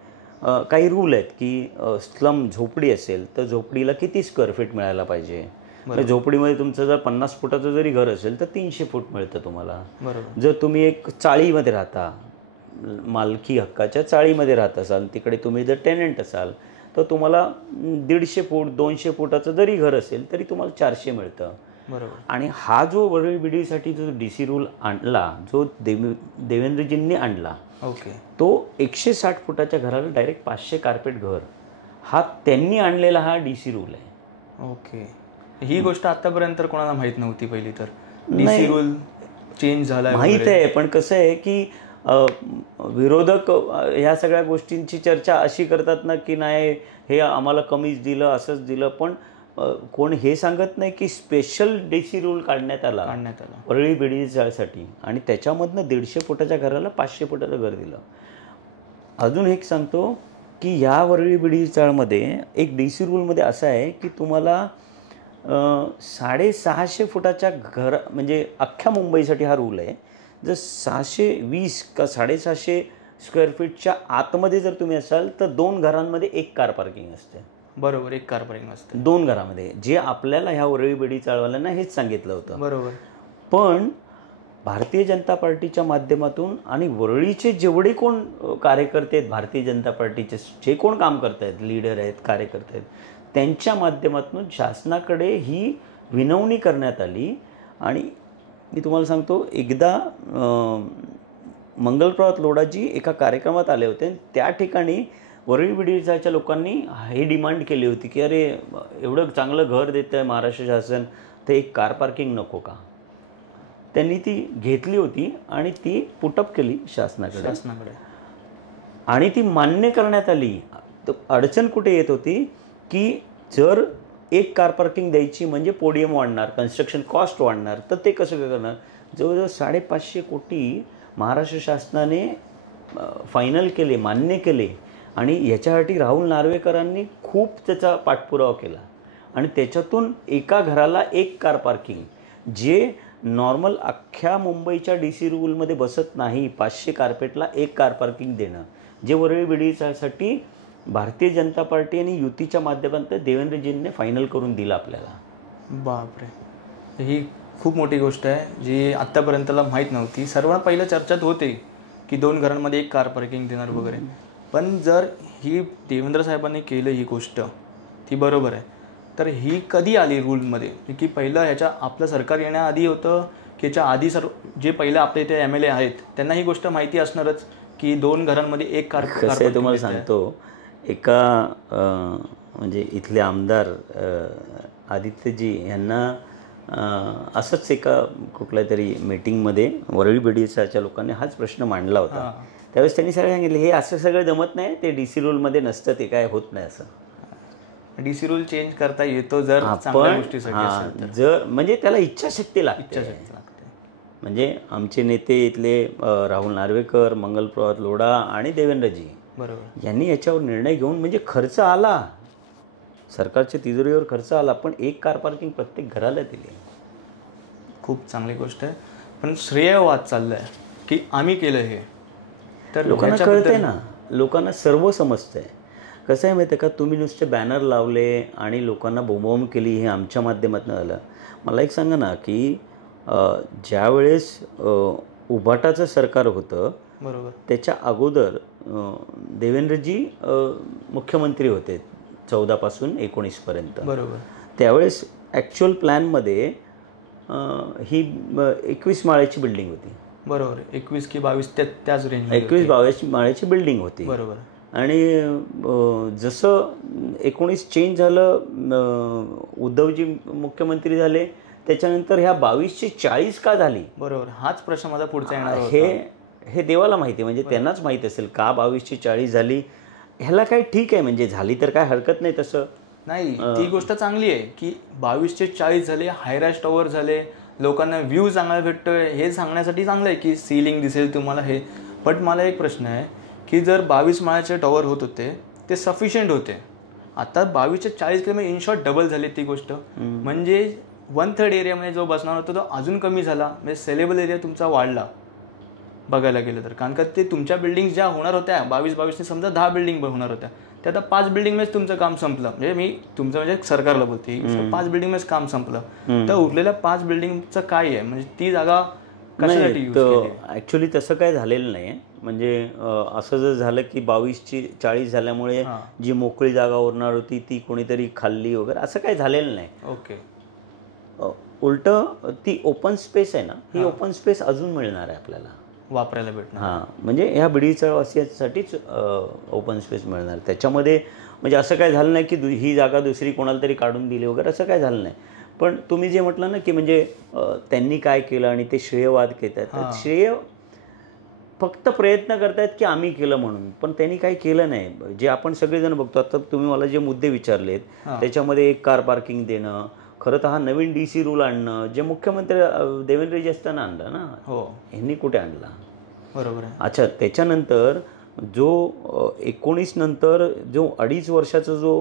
काही रूल आहेत की स्लम झोपडी असेल तर झोपडीला किती स्क्वेअर फीट मिळायला पाहिजे. झोपडीमध्ये तुमचं जर 50 फुटाचं जरी घर असेल तर 300 फूट मिळतं तुम्हाला. जर तुम्ही एक चाळीमध्ये राहता, मालकी हक्काच्या चाळीमध्ये राहत असाल, तिकडे तुम्ही जर टेनंट असाल तर तुम्हाला 150 फूट 200 फुटाचं जरी घर असेल तरी तुम्हाला 400 मिळतं. आणि हा जो वरळी BTDसाठी जो DC रूल आणला, जो देवेंद्रजींनी आणला, तो 160 फुटाच्या घराला डायरेक्ट 500 कार्पेट घर, हा त्यांनी आणलेला हा DC रूल आहे. ही गोष्ट आतापर्यंत कोणाला माहीत नव्हती पहिली तर. DC रूल चेंज झाला माहीत आहे, पण कसं आहे की विरोधक ह्या सगळ्या गोष्टींची चर्चा अशी करतात ना की नाही हे आम्हाला कमीच दिलं, असंच दिलं, पण कोण हे सांगत नाही की स्पेशल DC रूल काढण्यात आला वरळी बेडी चाळसाठी आणि त्याच्यामधनं 150 फुटाच्या घराला 500 फुटाचं घर दिलं. अजून एक सांगतो की या वरळी बेडी चाळमध्ये एक DC रूलमध्ये असं आहे की तुम्हाला 650 फुटाच्या घर म्हणजे अख्ख्या मुंबईसाठी हा रूल आहे. जर 620 का 750 स्क्वेअर फीटच्या आतमध्ये जर तुम्ही असाल तर 2 घरांमध्ये 1 कार पार्किंग असते. बरोबर, 1 कार पार्किंग असते 2 घरामध्ये, जे आपल्याला ह्या वरळी बेडी चाळवाल्यांना हेच सांगितलं होतं. बरोबर. पण भारतीय जनता पार्टीच्या माध्यमातून आणि वरळीचे जेवढे कोण कार्यकर्ते आहेत, भारतीय जनता पार्टीचे जे कोण काम करत आहेत, लीडर आहेत, कार्यकर्ते आहेत, त्यांच्या माध्यमातून शासनाकडे ही विनवणी करण्यात आली. आणि मी तुम्हाला सांगतो, एकदा मंगलप्रभात लोढाजी एका कार्यक्रमात आले होते. त्या ठिकाणी वरळी बेडीच्या लोकांनी हे डिमांड केली होती की अरे एवढं चांगलं घर देतं आहे महाराष्ट्र शासन, तर एक कार पार्किंग नको का? त्यांनी ती घेतली होती आणि ती पुटअप केली शासनाकडे आणि ती मान्य करण्यात आली. तर अडचण कुठे येत होती की जर 1 कार पार्किंग द्यायची म्हणजे पोडियम वाढणार, कन्स्ट्रक्शन कॉस्ट वाढणार, तर ते कसं करणार? जवळजवळ 550 कोटी महाराष्ट्र शासनाने फायनल केले, मान्य केले आणि याच्यासाठी राहुल नार्वेकरांनी खूप त्याचा पाठपुरावा केला आणि त्याच्यातून एका घराला 1 कार पार्किंग, जे नॉर्मल अख्ख्या मुंबईच्या DC रूलमध्ये बसत नाही. 500 कार्पेटला 1 कार पार्किंग देणं, जे वरळी बेडीसाठी भारतीय जनता पार्टी आणि युतीच्या माध्यमातून देवेंद्रजींनी फायनल करून दिलं आपल्याला. बापरे, ही खूप मोठी गोष्ट आहे जी आत्तापर्यंतला माहीत नव्हती. सर्वात पहिलं चर्चेत होते की 2 घरांमध्ये 1 कार पार्किंग देणार वगैरे, पण जर ही देवेंद्र साहेबांनी केलं ही गोष्ट ती बरोबर आहे, तर ही कधी आली रूलमध्ये? की पहिलं ह्याच्या आपलं सरकार येण्याआधी होतं की ह्याच्या आधी जे पहिलं आपले इथे MLA आहेत त्यांना ही गोष्ट माहिती असणारच की 2 घरांमध्ये 1 कार? कसं आहे तुम्हाला सांगतो, एका म्हणजे इथले आमदार आदित्यजी यांना असंच एका कुठल्या तरी मीटिंगमध्ये वरळी बेडीच्या लोकांनी हाच प्रश्न मांडला होता. त्यावेळेस त्यांनी सगळं सांगितलं हे असं सगळं जमत नाही, ते DC रूलमध्ये नसतं, ते काय होत नाही असं. DC रूल चेंज करता येतो जर चांगल्या गोष्टीसाठी असेल तर. जर म्हणजे त्याला इच्छाशक्ती लागते. म्हणजे आमचे नेते इथले राहुल नार्वेकर, मंगलप्रभात लोढा आणि देवेंद्रजी बरोबर यांनी याच्यावर निर्णय घेऊन म्हणजे खर्च आला, सरकारच्या तिजोरीवर खर्च आला, पण 1 कार पार्किंग प्रत्येक घराला दिली. खूप चांगली गोष्ट आहे. पण श्रेयवाद चाललाय की आम्ही केलं हे, तर लोकांना कळतंय ना, लोकांना सर्व समजतंय. कसं आहे माहिती आहे का, तुम्ही नुसते बॅनर लावले आणि लोकांना बोंबाबोंब केली, हे आमच्या माध्यमातून आलं. मला एक सांगा ना की ज्यावेळेस उभाटाचं सरकार होतं बरोबर, त्याच्या अगोदर देवेंद्रजी मुख्यमंत्री होते 14 पासून 19 पर्यंत. बरोबर. त्यावेळेस ॲक्च्युअल प्लॅनमध्ये ही 21 माळ्याची बिल्डिंग होती. बरोबर, 21 की 22 त्याच रेंज, 21-22 माळ्याची बिल्डिंग होती. बरोबर. आणि जसं 19 चेंज झालं, उद्धवजी मुख्यमंत्री झाले, त्याच्यानंतर ह्या 22ची 40 का झाली? बरोबर, हाच प्रश्न माझा पुढचा येणार होता. हे देवाला माहिती, म्हणजे त्यांनाच माहीत असेल का 22ची 40 झाली. ह्याला काय ठीक आहे, म्हणजे झाली तर काय हरकत नाही तसं नाही. ती गोष्ट चांगली आहे की 22चे 40 झाले, हायराईज टॉवर झाले, लोकांना व्ह्यू चांगला भेटतोय, हे सांगण्यासाठी चांगलं आहे की सीलिंग दिसेल तुम्हाला हे. बट मला एक प्रश्न आहे की जर 22 माळ्याचे टॉवर होत होते ते सफिशियंट होते, आता 22चे 40 केले म्हणजे इन शॉर्ट डबल झाली ती गोष्ट. म्हणजे 1/3 एरियामध्ये जो बसणार होता तो अजून कमी झाला, म्हणजे सेलेबल एरिया तुमचा वाढला बघायला गेलं तर. कारण का ते तुमच्या बिल्डिंग ज्या होणार होत्या 22-22ने समजा 10 बिल्डिंग होणार होत्या, त्या आता 5 बिल्डिंगमध्येच तुमचं काम संपलं. म्हणजे मी तुमचं म्हणजे सरकारला बोलते 5 बिल्डिंगमध्येच काम संपलं, तर उरलेल्या 5 बिल्डिंगचं काय आहे? म्हणजे ती जागा कशासाठी यूज केली? ॲक्च्युली तसं काय झालेलं नाही. म्हणजे असं जर झालं की 22ची 40 झाल्यामुळे जी मोकळी जागा उरणार होती ती कोणीतरी खाल्ली वगैरे, असं काही झालेलं नाही. ओके. उलटं ती ओपन स्पेस आहे ना, ही ओपन स्पेस अजून मिळणार आहे आपल्याला वापरायला भेटणार. म्हणजे ह्या बिडीच्या वासियांसाठीच ओपन स्पेस मिळणार. त्याच्यामध्ये म्हणजे असं काय झालं नाही की ही जागा दुसरी कोणाला तरी काढून दिली वगैरे, असं काय झालं नाही. पण तुम्ही जे म्हटलं ना की म्हणजे त्यांनी काय केलं आणि ते श्रेयवाद घेतात, तर श्रेय फक्त प्रयत्न करतायत की आम्ही केलं म्हणून, पण त्यांनी काही केलं नाही. जे आपण सगळेजण बघतो, आता तुम्ही मला जे मुद्दे विचारलेत त्याच्यामध्ये एक कार पार्किंग देणं, खरं तर हा नवीन DC रूल आणणं जे मुख्यमंत्री देवेंद्रजी असताना आणलं ना, ह्यांनी कुठे आणला? बरोबर आहे. अच्छा, त्याच्यानंतर जो 19 नंतर जो 2.5 वर्षाचा जो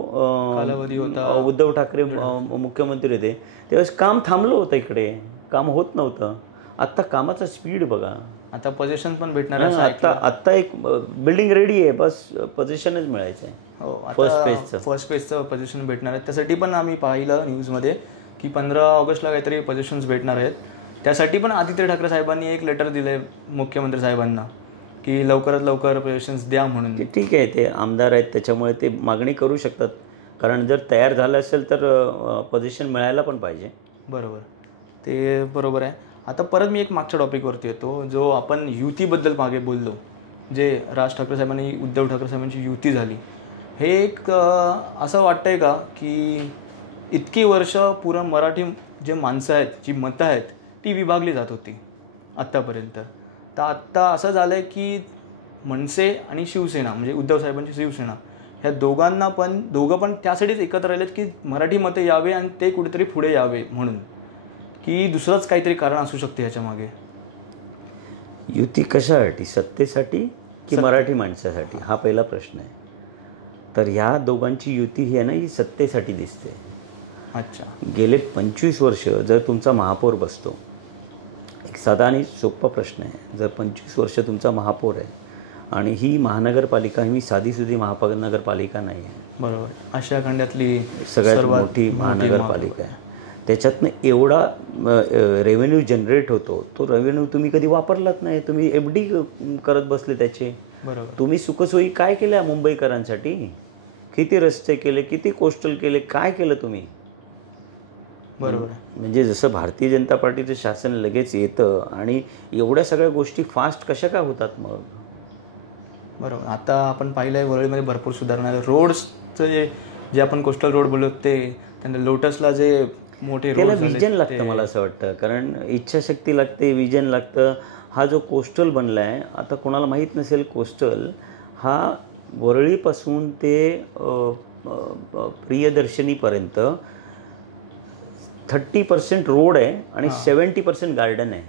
कालावधी होता, उद्धव ठाकरे मुख्यमंत्री होते त्यावेळेस काम थांबलं होतं, इकडे काम होत नव्हतं. आत्ता कामाचा स्पीड बघा. आता पोझिशन पण भेटणार आहे. आत्ता एक बिल्डिंग रेडी आहे, बस पोझिशनच मिळायचं आहे. फर्स्ट पेजचं पोझिशन भेटणार आहे. त्यासाठी पण आम्ही पाहिलं न्यूजमध्ये की 15 ऑगस्टला काहीतरी पोझिशन्स भेटणार आहेत. त्यासाठी पण आदित्य ठाकरे साहेबांनी एक लेटर दिलं आहे मुख्यमंत्री साहेबांना की लवकरात लवकर पोझिशन्स द्या म्हणून. ठीक आहे, ते आमदार आहेत त्याच्यामुळे ते मागणी करू शकतात, कारण जर तयार झालं असेल तर पोझिशन मिळायला पण पाहिजे. बरोबर, ते बरोबर आहे. आता परत मी एक मागच्या टॉपिकवरती येतो, जो आपण युतीबद्दल मागे बोललो, जे राज ठाकरे साहेबांनी उद्धव ठाकरे साहेबांची युती झाली. हे एक असं वाटतंय का की इतकी वर्ष पुरं मराठी जे माणसं आहेत, जी मतं आहेत, ती विभागली जात होती आत्तापर्यंत. तर आत्ता असं झालं आहे की मनसे आणि शिवसेना म्हणजे उद्धव साहेबांची शिवसेना ह्या दोघं पण त्यासाठीच एकत्र राहिलेत की मराठी मतं यावे आणि ते कुठेतरी पुढे यावे म्हणून, की दुसरंच काहीतरी कारण असू शकते ह्याच्या मागे? युती कशासाठी? सत्तेसाठी की मराठी माणसासाठी? हा पहिला प्रश्न आहे. तर ह्या दोघांची युती ही आहे ना, ही सत्तेसाठी दिसते. अच्छा. गेले 25 वर्ष जर तुमचा महापौर बसतो, एक साधा आणि सोपा प्रश्न आहे, जर 25 वर्ष तुमचा महापौर आहे आणि ही महानगरपालिका ही साधीसुधी महानगरपालिका नाही आहे. बरोबर, आशिया खंडातली सगळ्यात मोठी महानगरपालिका आहे. त्याच्यातनं एवढा रेव्हेन्यू जनरेट होतो, तो रेव्हेन्यू तुम्ही कधी वापरलाच नाही. तुम्ही FD करत बसले त्याचे. बरोबर. तुम्ही सुखसोयी काय केल्या मुंबईकरांसाठी? किती रस्ते केले, किती कोस्टल केले, काय केलं तुम्ही? बरोबर. म्हणजे जसं भारतीय जनता पार्टीचं शासन लगेच येतं आणि एवढ्या सगळ्या गोष्टी फास्ट कशा काय होतात मग? बरोबर. आता आपण पाहिलं आहे वरळीमध्ये भरपूर सुधारणा आहे. रोड्सचं जे आपण कोस्टल रोड बोलतो ते, त्यांना लोटसला जे मोठे त्याला विजन लागतं मला असं वाटतं, कारण इच्छाशक्ती लागते, विजन लागतं. हा जो कोस्टल बनला आहे, आता कोणाला माहीत नसेल, कोस्टल हा वरळीपासून ते प्रियदर्शनीपर्यंत 30% रोड आहे आणि 70% गार्डन आहे.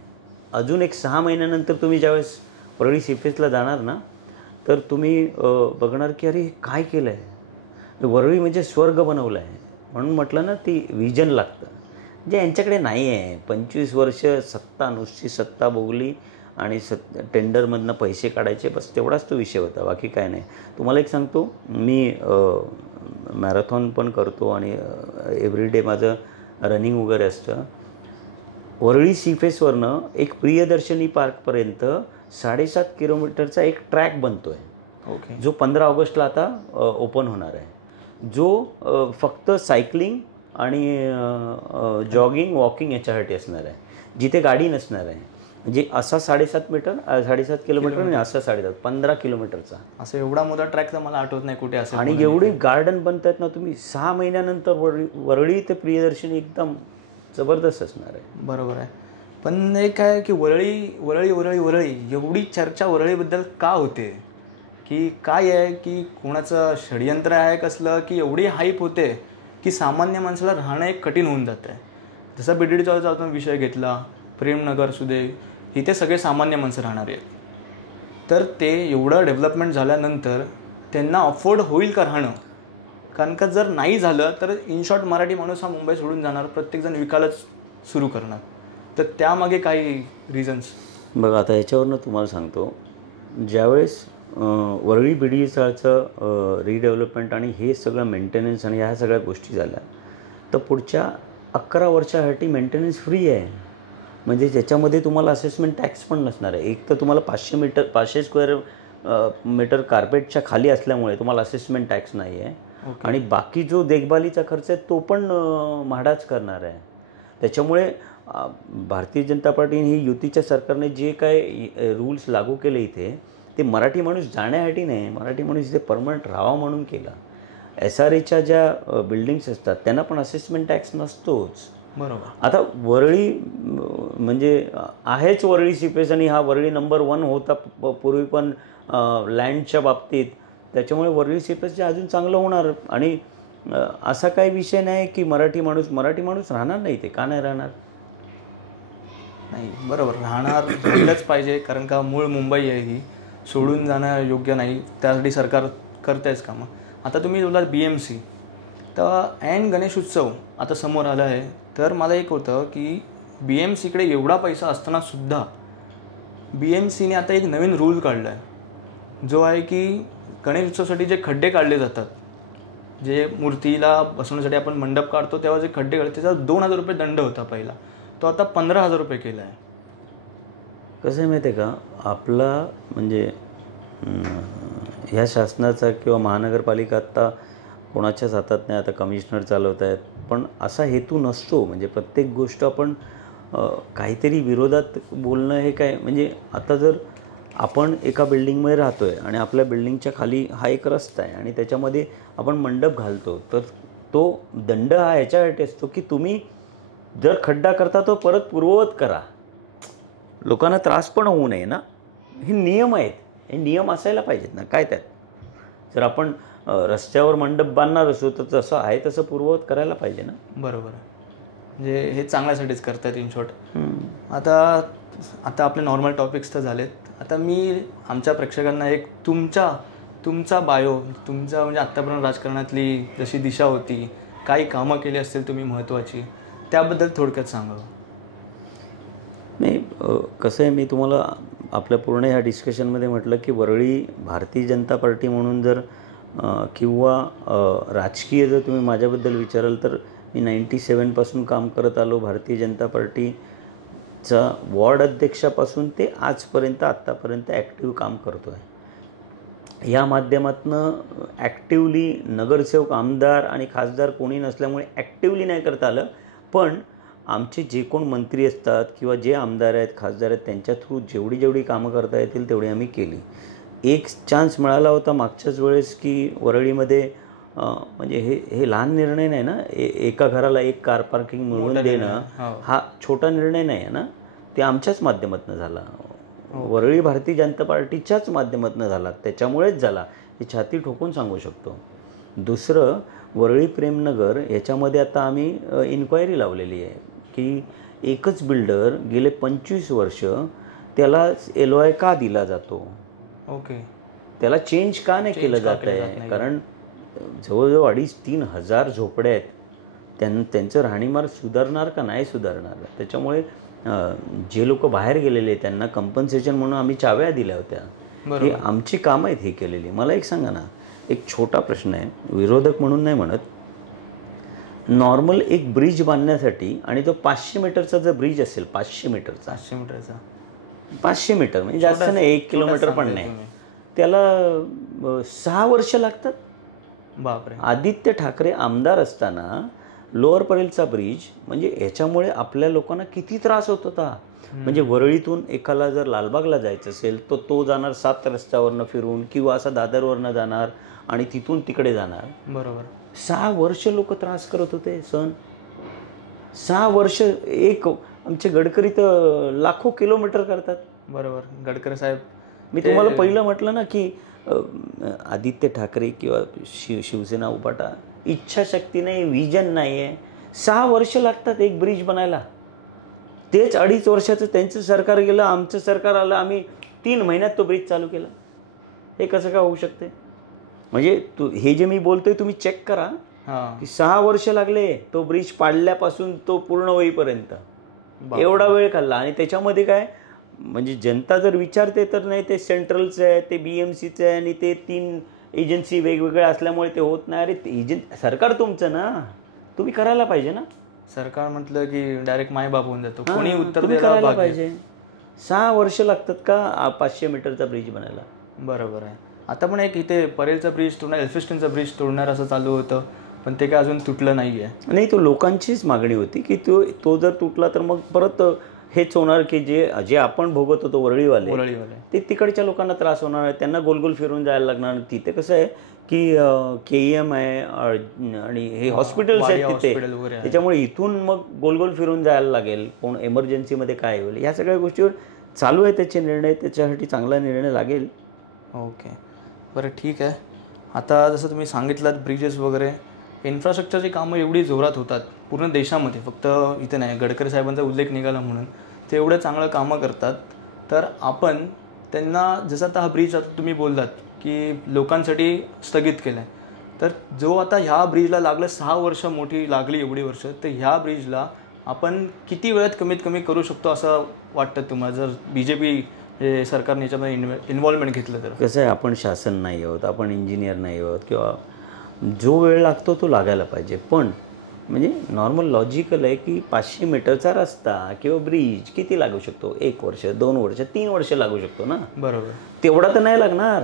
अजून एक 6 महिन्यानंतर तुम्ही ज्यावेळेस वरळी सीफेसला जाणार ना, तर तुम्ही बघणार की अरे काय केलं आहे, वरळी म्हणजे स्वर्ग बनवलं आहे. म्हणून म्हटलं ना, ती विजन लागतं जे यांच्याकडे नाही आहे. 25 वर्ष सत्ता, नुसती सत्ता भोगली आणि टेंडरमधनं पैसे काढायचे, बस तेवढाच तो विषय होता, बाकी काय नाही. तुम्हाला एक सांगतो, मी मॅरेथॉन पण करतो आणि एव्हरीडे माझं रनिंग वगैरे असतं. वरळी सीफेसवरनं एक प्रियदर्शनी पार्कपर्यंत 7.5 किलोमीटरचा एक ट्रॅक बनतो आहे. ओके. जो 15 ऑगस्टला आता ओपन होणार आहे, जो फक्त सायकलिंग आणि जॉगिंग, वॉकिंग याच्यासाठी असणार आहे, जिथे गाडी नसणार आहे. म्हणजे असा 7.5 किलोमीटर आणि असा 7.5, 15 किलोमीटरचा. असं एवढा मोठा ट्रॅक तर मला आठवत नाही कुठे असेल. आणि एवढी गार्डन बनतात ना, तुम्ही 6 महिन्यानंतर वरळी ते प्रियदर्शनी एकदम जबरदस्त असणार आहे. बरोबर आहे. पण एक आहे की वरळी एवढी चर्चा वरळीबद्दल का होते, की काय आहे, की कोणाचं षडयंत्र आहे कसलं, की एवढी हाईप होते की सामान्य माणसाला राहणं एक कठीण होऊन जातं आहे. जसा BDD चौकाचा आपण विषय घेतला, प्रेमनगर सुदे, इथे सगळे सामान्य माणसं राहणार आहेत. तर ते एवढं डेव्हलपमेंट झाल्यानंतर त्यांना अफोर्ड होईल का राहणं? कारण का जर नाही झालं तर इन शॉर्ट मराठी माणूस हा मुंबई सोडून जाणार, प्रत्येकजण विकायलाच सुरू करणार. तर त्यामागे काही रिझन्स? बघा, आता याच्यावरनं तुम्हाला सांगतो, ज्यावेळेस वरळी BDD चाळचं रिडेव्हलपमेंट आणि हे सगळं मेंटेनन्स आणि ह्या सगळ्या गोष्टी झाल्या, तर पुढच्या 11 वर्षासाठी मेंटेनन्स फ्री आहे. म्हणजे ज्याच्यामध्ये तुम्हाला असेसमेंट टॅक्स पण नसणार आहे. एक तर तुम्हाला 500 स्क्वेअर मीटर कार्पेटच्या खाली असल्यामुळे तुम्हाला असेसमेंट टॅक्स नाही आहे. आणि बाकी जो देखभालीचा खर्च आहे तो पण म्हाडाच करणार आहे. त्याच्यामुळे भारतीय जनता पार्टी ही युतीच्या सरकारने जे काय रूल्स लागू केले इथे, ते मराठी माणूस जाण्यासाठी नाही, मराठी माणूस इथे परमनंट राहावा म्हणून केला. SRAच्या ज्या बिल्डिंग्स असतात त्यांना पण असेसमेंट टॅक्स नसतोच. बरोबर. आता वरळी म्हणजे आहेच वरळी सीपेस आणि हा वरळी नंबर 1 होता पूर्वी पण लँडच्या बाबतीत. त्याच्यामुळे वरळी सीपेस अजून चांगलं होणार. आणि असा काही विषय नाही की मराठी माणूस राहणार नाही. ते का नाही राहणार? नाही, बरोबर, राहिलंच पाहिजे, कारण का मूळ मुंबई आहे ही, सोडून जाणं योग्य नाही. त्यासाठी सरकार करतेच कामं. आता तुम्ही बोललात BMC, तर ऐन गणेश उत्सव आता समोर आला आहे. तर मला एक होतं की BMCकडे एवढा पैसा असतानासुद्धा BMCने आता एक नवीन रूल काढला आहे, जो आहे की गणेश उत्सवासाठी जे खड्डे काढले जातात, जे मूर्तीला बसवण्यासाठी आपण मंडप काढतो तेव्हा जे खड्डे काढले, त्याचा 2,000 रुपये दंड होता पहिला, तो आता 15,000 रुपये केला आहे. कसं आहे माहिती आहे का, आपला म्हणजे ह्या शासनाचा किंवा महानगरपालिका आत्ता कोणाच्याच हातात नाही. आता कमिशनर चालवत आहेत. पण असा हेतू नसतो. म्हणजे प्रत्येक गोष्ट आपण काहीतरी विरोधात बोलणं हे काय, म्हणजे आता जर आपण एका बिल्डिंगमध्ये राहतो आहे आणि आपल्या बिल्डिंगच्या खाली हा एक रस्ता आहे आणि त्याच्यामध्ये आपण मंडप घालतो, तर तो दंड हा ह्याच्यासाठी असतो की तुम्ही जर खड्डा करता तो परत पूर्ववत करा. लोकांना त्रास पण होऊ नये ना. हे नियम आहेत. हे नियम असायला पाहिजेत ना. काय त्यात, जर आपण रस्त्यावर मंडप बांधणार असो तर जसं आहे तसं पूर्ववत करायला पाहिजे ना. बरोबर आहे. म्हणजे हे चांगल्यासाठीच करतात इन शॉर्ट. आता आपले नॉर्मल टॉपिक्स तर झालेत. आता मी आमच्या प्रेक्षकांना एक तुमचा बायो, तुमचा म्हणजे आत्तापर्यंत राजकारणातली जशी दिशा होती, काही कामं केली असतील तुम्ही महत्त्वाची, त्याबद्दल थोडक्यात सांगावं. नाही, कसं आहे, मी तुम्हाला आपल्या पूर्ण ह्या डिस्कशनमध्ये म्हटलं की वरळी भारतीय जनता पार्टी म्हणून जर किंवा राजकीय जर तुम्ही माझ्याबद्दल विचाराल तर मी 97पासून काम करत आलो. भारतीय जनता पार्टीचा वॉर्ड अध्यक्षापासून ते आजपर्यंत आत्तापर्यंत ॲक्टिव्ह काम करतो आहे. या माध्यमातून ॲक्टिवली नगरसेवक, आमदार आणि खासदार कोणी नसल्यामुळे ॲक्टिवली नाही करता आलं. पण आमचे जे कोण मंत्री असतात किंवा जे आमदार आहेत, खासदार आहेत, त्यांच्या थ्रू जेवढी कामं करता येतील तेवढी आम्ही केली. एक चान्स मिळाला होता मागच्याच वेळेस की वरळीमध्ये म्हणजे हे लहान निर्णय नाही ना. एका घराला एक कार पार्किंग मिळवून देणं हा छोटा निर्णय नाही आहे ना. ते आमच्याच माध्यमातून झाला. वरळी भारतीय जनता पार्टीच्याच माध्यमातून झाला. त्याच्यामुळेच झाला हे छाती ठोकून सांगू शकतो. दुसरं, वरळी प्रेमनगर याच्यामध्ये आता आम्ही इन्क्वायरी लावलेली आहे की एकच बिल्डर गेले 25 वर्ष त्याला LOI का दिला जातो. ओके. त्याला चेंज का नाही केलं जात आहे. कारण जवळजवळ 2,500-3 हजार झोपड्या आहेत. त्यांचं राहणीमान सुधारणार का नाही सुधारणार. त्याच्यामुळे जे लोक बाहेर गेलेले त्यांना कंपन्सेशन म्हणून आम्ही चाव्या दिल्या होत्या. ही आमची कामं आहेत हे केलेली. मला एक सांगा ना, एक छोटा प्रश्न आहे, विरोधक म्हणून नाही म्हणत. नॉर्मल एक ब्रिज बांधण्यासाठी, आणि तो 500 मीटरचा जर ब्रिज असेल, 500 मीटरचा 500 मीटर म्हणजे जास्त नाही, 1 किलोमीटर पण नाही, त्याला 6 वर्ष लागतात. बापरे. आदित्य ठाकरे आमदार असताना लोअर परेलचा ब्रिज, म्हणजे याच्यामुळे आपल्या लोकांना किती त्रास होत होता. म्हणजे वरळीतून एकाला जर लालबागला जायचं असेल तर तो जाणार 7 रस्त्यावरनं फिरून किंवा असा दादरवरनं जाणार आणि तिथून तिकडे जाणार. बरोबर. 6 वर्ष लोक त्रास करत होते. 6 वर्ष. एक आमचे गडकरी तर लाखो किलोमीटर करतात. बरोबर. गडकरी साहेब, मी तुम्हाला पहिलं म्हटलं ना की आदित्य ठाकरे किंवा शिवसेना उभाटा, इच्छाशक्ती नाही, विजन नाही आहे. 6 वर्ष लागतात एक ब्रिज बनायला. तेच 2.5 वर्षाचं त्यांचं सरकार गेलं, आमचं सरकार आलं, आम्ही 3 महिन्यात तो ब्रिज चालू केला. हे कसं काय होऊ शकते. म्हणजे हे जे मी बोलतोय तुम्ही चेक करा की 6 वर्ष लागले तो ब्रिज पाडल्यापासून तो पूर्ण होईपर्यंत. एवढा वेळ खाल्ला. आणि त्याच्यामध्ये काय, म्हणजे जनता जर विचारते तर नाही, ते सेंट्रलचं आहे, ते BMCचं आहे आणि ते 3 एजन्सी वेगवेगळ्या असल्यामुळे ते होत नाही. अरे सरकार तुमचं ना, तुम्ही करायला पाहिजे ना. सरकार म्हटलं की डायरेक्ट मायबाप होऊन जातो, कोणी उत्तर द्यायला पाहिजे. 6 वर्ष लागतात का 500 मीटरचा ब्रिज बनायला. बरोबर आहे. आता पण एक इथे परेलचा ब्रिज तोडणार, एल्फिस्टनचा ब्रिज तोडणार असं चालू होतं, पण ते काय अजून तुटलं नाही आहे. नाही, तो लोकांचीच मागणी होती की तो जर तुटला तर मग परत हेच होणार की जे जे आपण भोगत होतो वरळीवाले वरळीवाले. ते तिकडच्या लोकांना त्रास होणार आहे. त्यांना गोलगोल फिरून जायला लागणार. तिथे कसं आहे की KEM आहे आणि हे हॉस्पिटल्स आहेत तिथे, हॉस्पिटल वगैरे आहे. त्याच्यामुळे इथून मग गोलगोल फिरून जायला लागेल. कोण एमर्जन्सीमध्ये काय होईल ह्या सगळ्या गोष्टीवर चालू आहे त्याचे निर्णय. त्याच्यासाठी चांगला निर्णय लागेल. ओके, बरं ठीक आहे. आता जसं तुम्ही सांगितलं ब्रिजेस वगैरे इन्फ्रास्ट्रक्चरची कामं एवढी जोरात होतात पूर्ण देशामध्ये, फक्त इथे नाही. गडकरी साहेबांचा उल्लेख निघाला म्हणून ते एवढं चांगलं कामं करतात. तर आपण त्यांना जसं आता हा ब्रिज आता तुम्ही बोललात की लोकांसाठी स्थगित केला आहे, तर जो आता ह्या ब्रिजला लागलं 6 वर्ष मोठी लागली एवढी वर्ष, तर ह्या ब्रिजला आपण किती वेळात कमीत कमी करू शकतो असं वाटतं तुम्हाला, जर BJP सरकारने याच्यामध्ये इन्व्हॉल्वमेंट घेतलं तर? कसं आहे, आपण शासन नाही आहोत, आपण इंजिनियर नाही आहोत, किंवा जो वेळ लागतो तो लागायला पाहिजे. पण म्हणजे नॉर्मल लॉजिकल आहे की 500 मीटरचा रस्ता किंवा ब्रिज किती लागू शकतो? 1 वर्ष, 2 वर्ष, 3 वर्ष लागू शकतो ना. बरोबर. तेवढा तर नाही लागणार,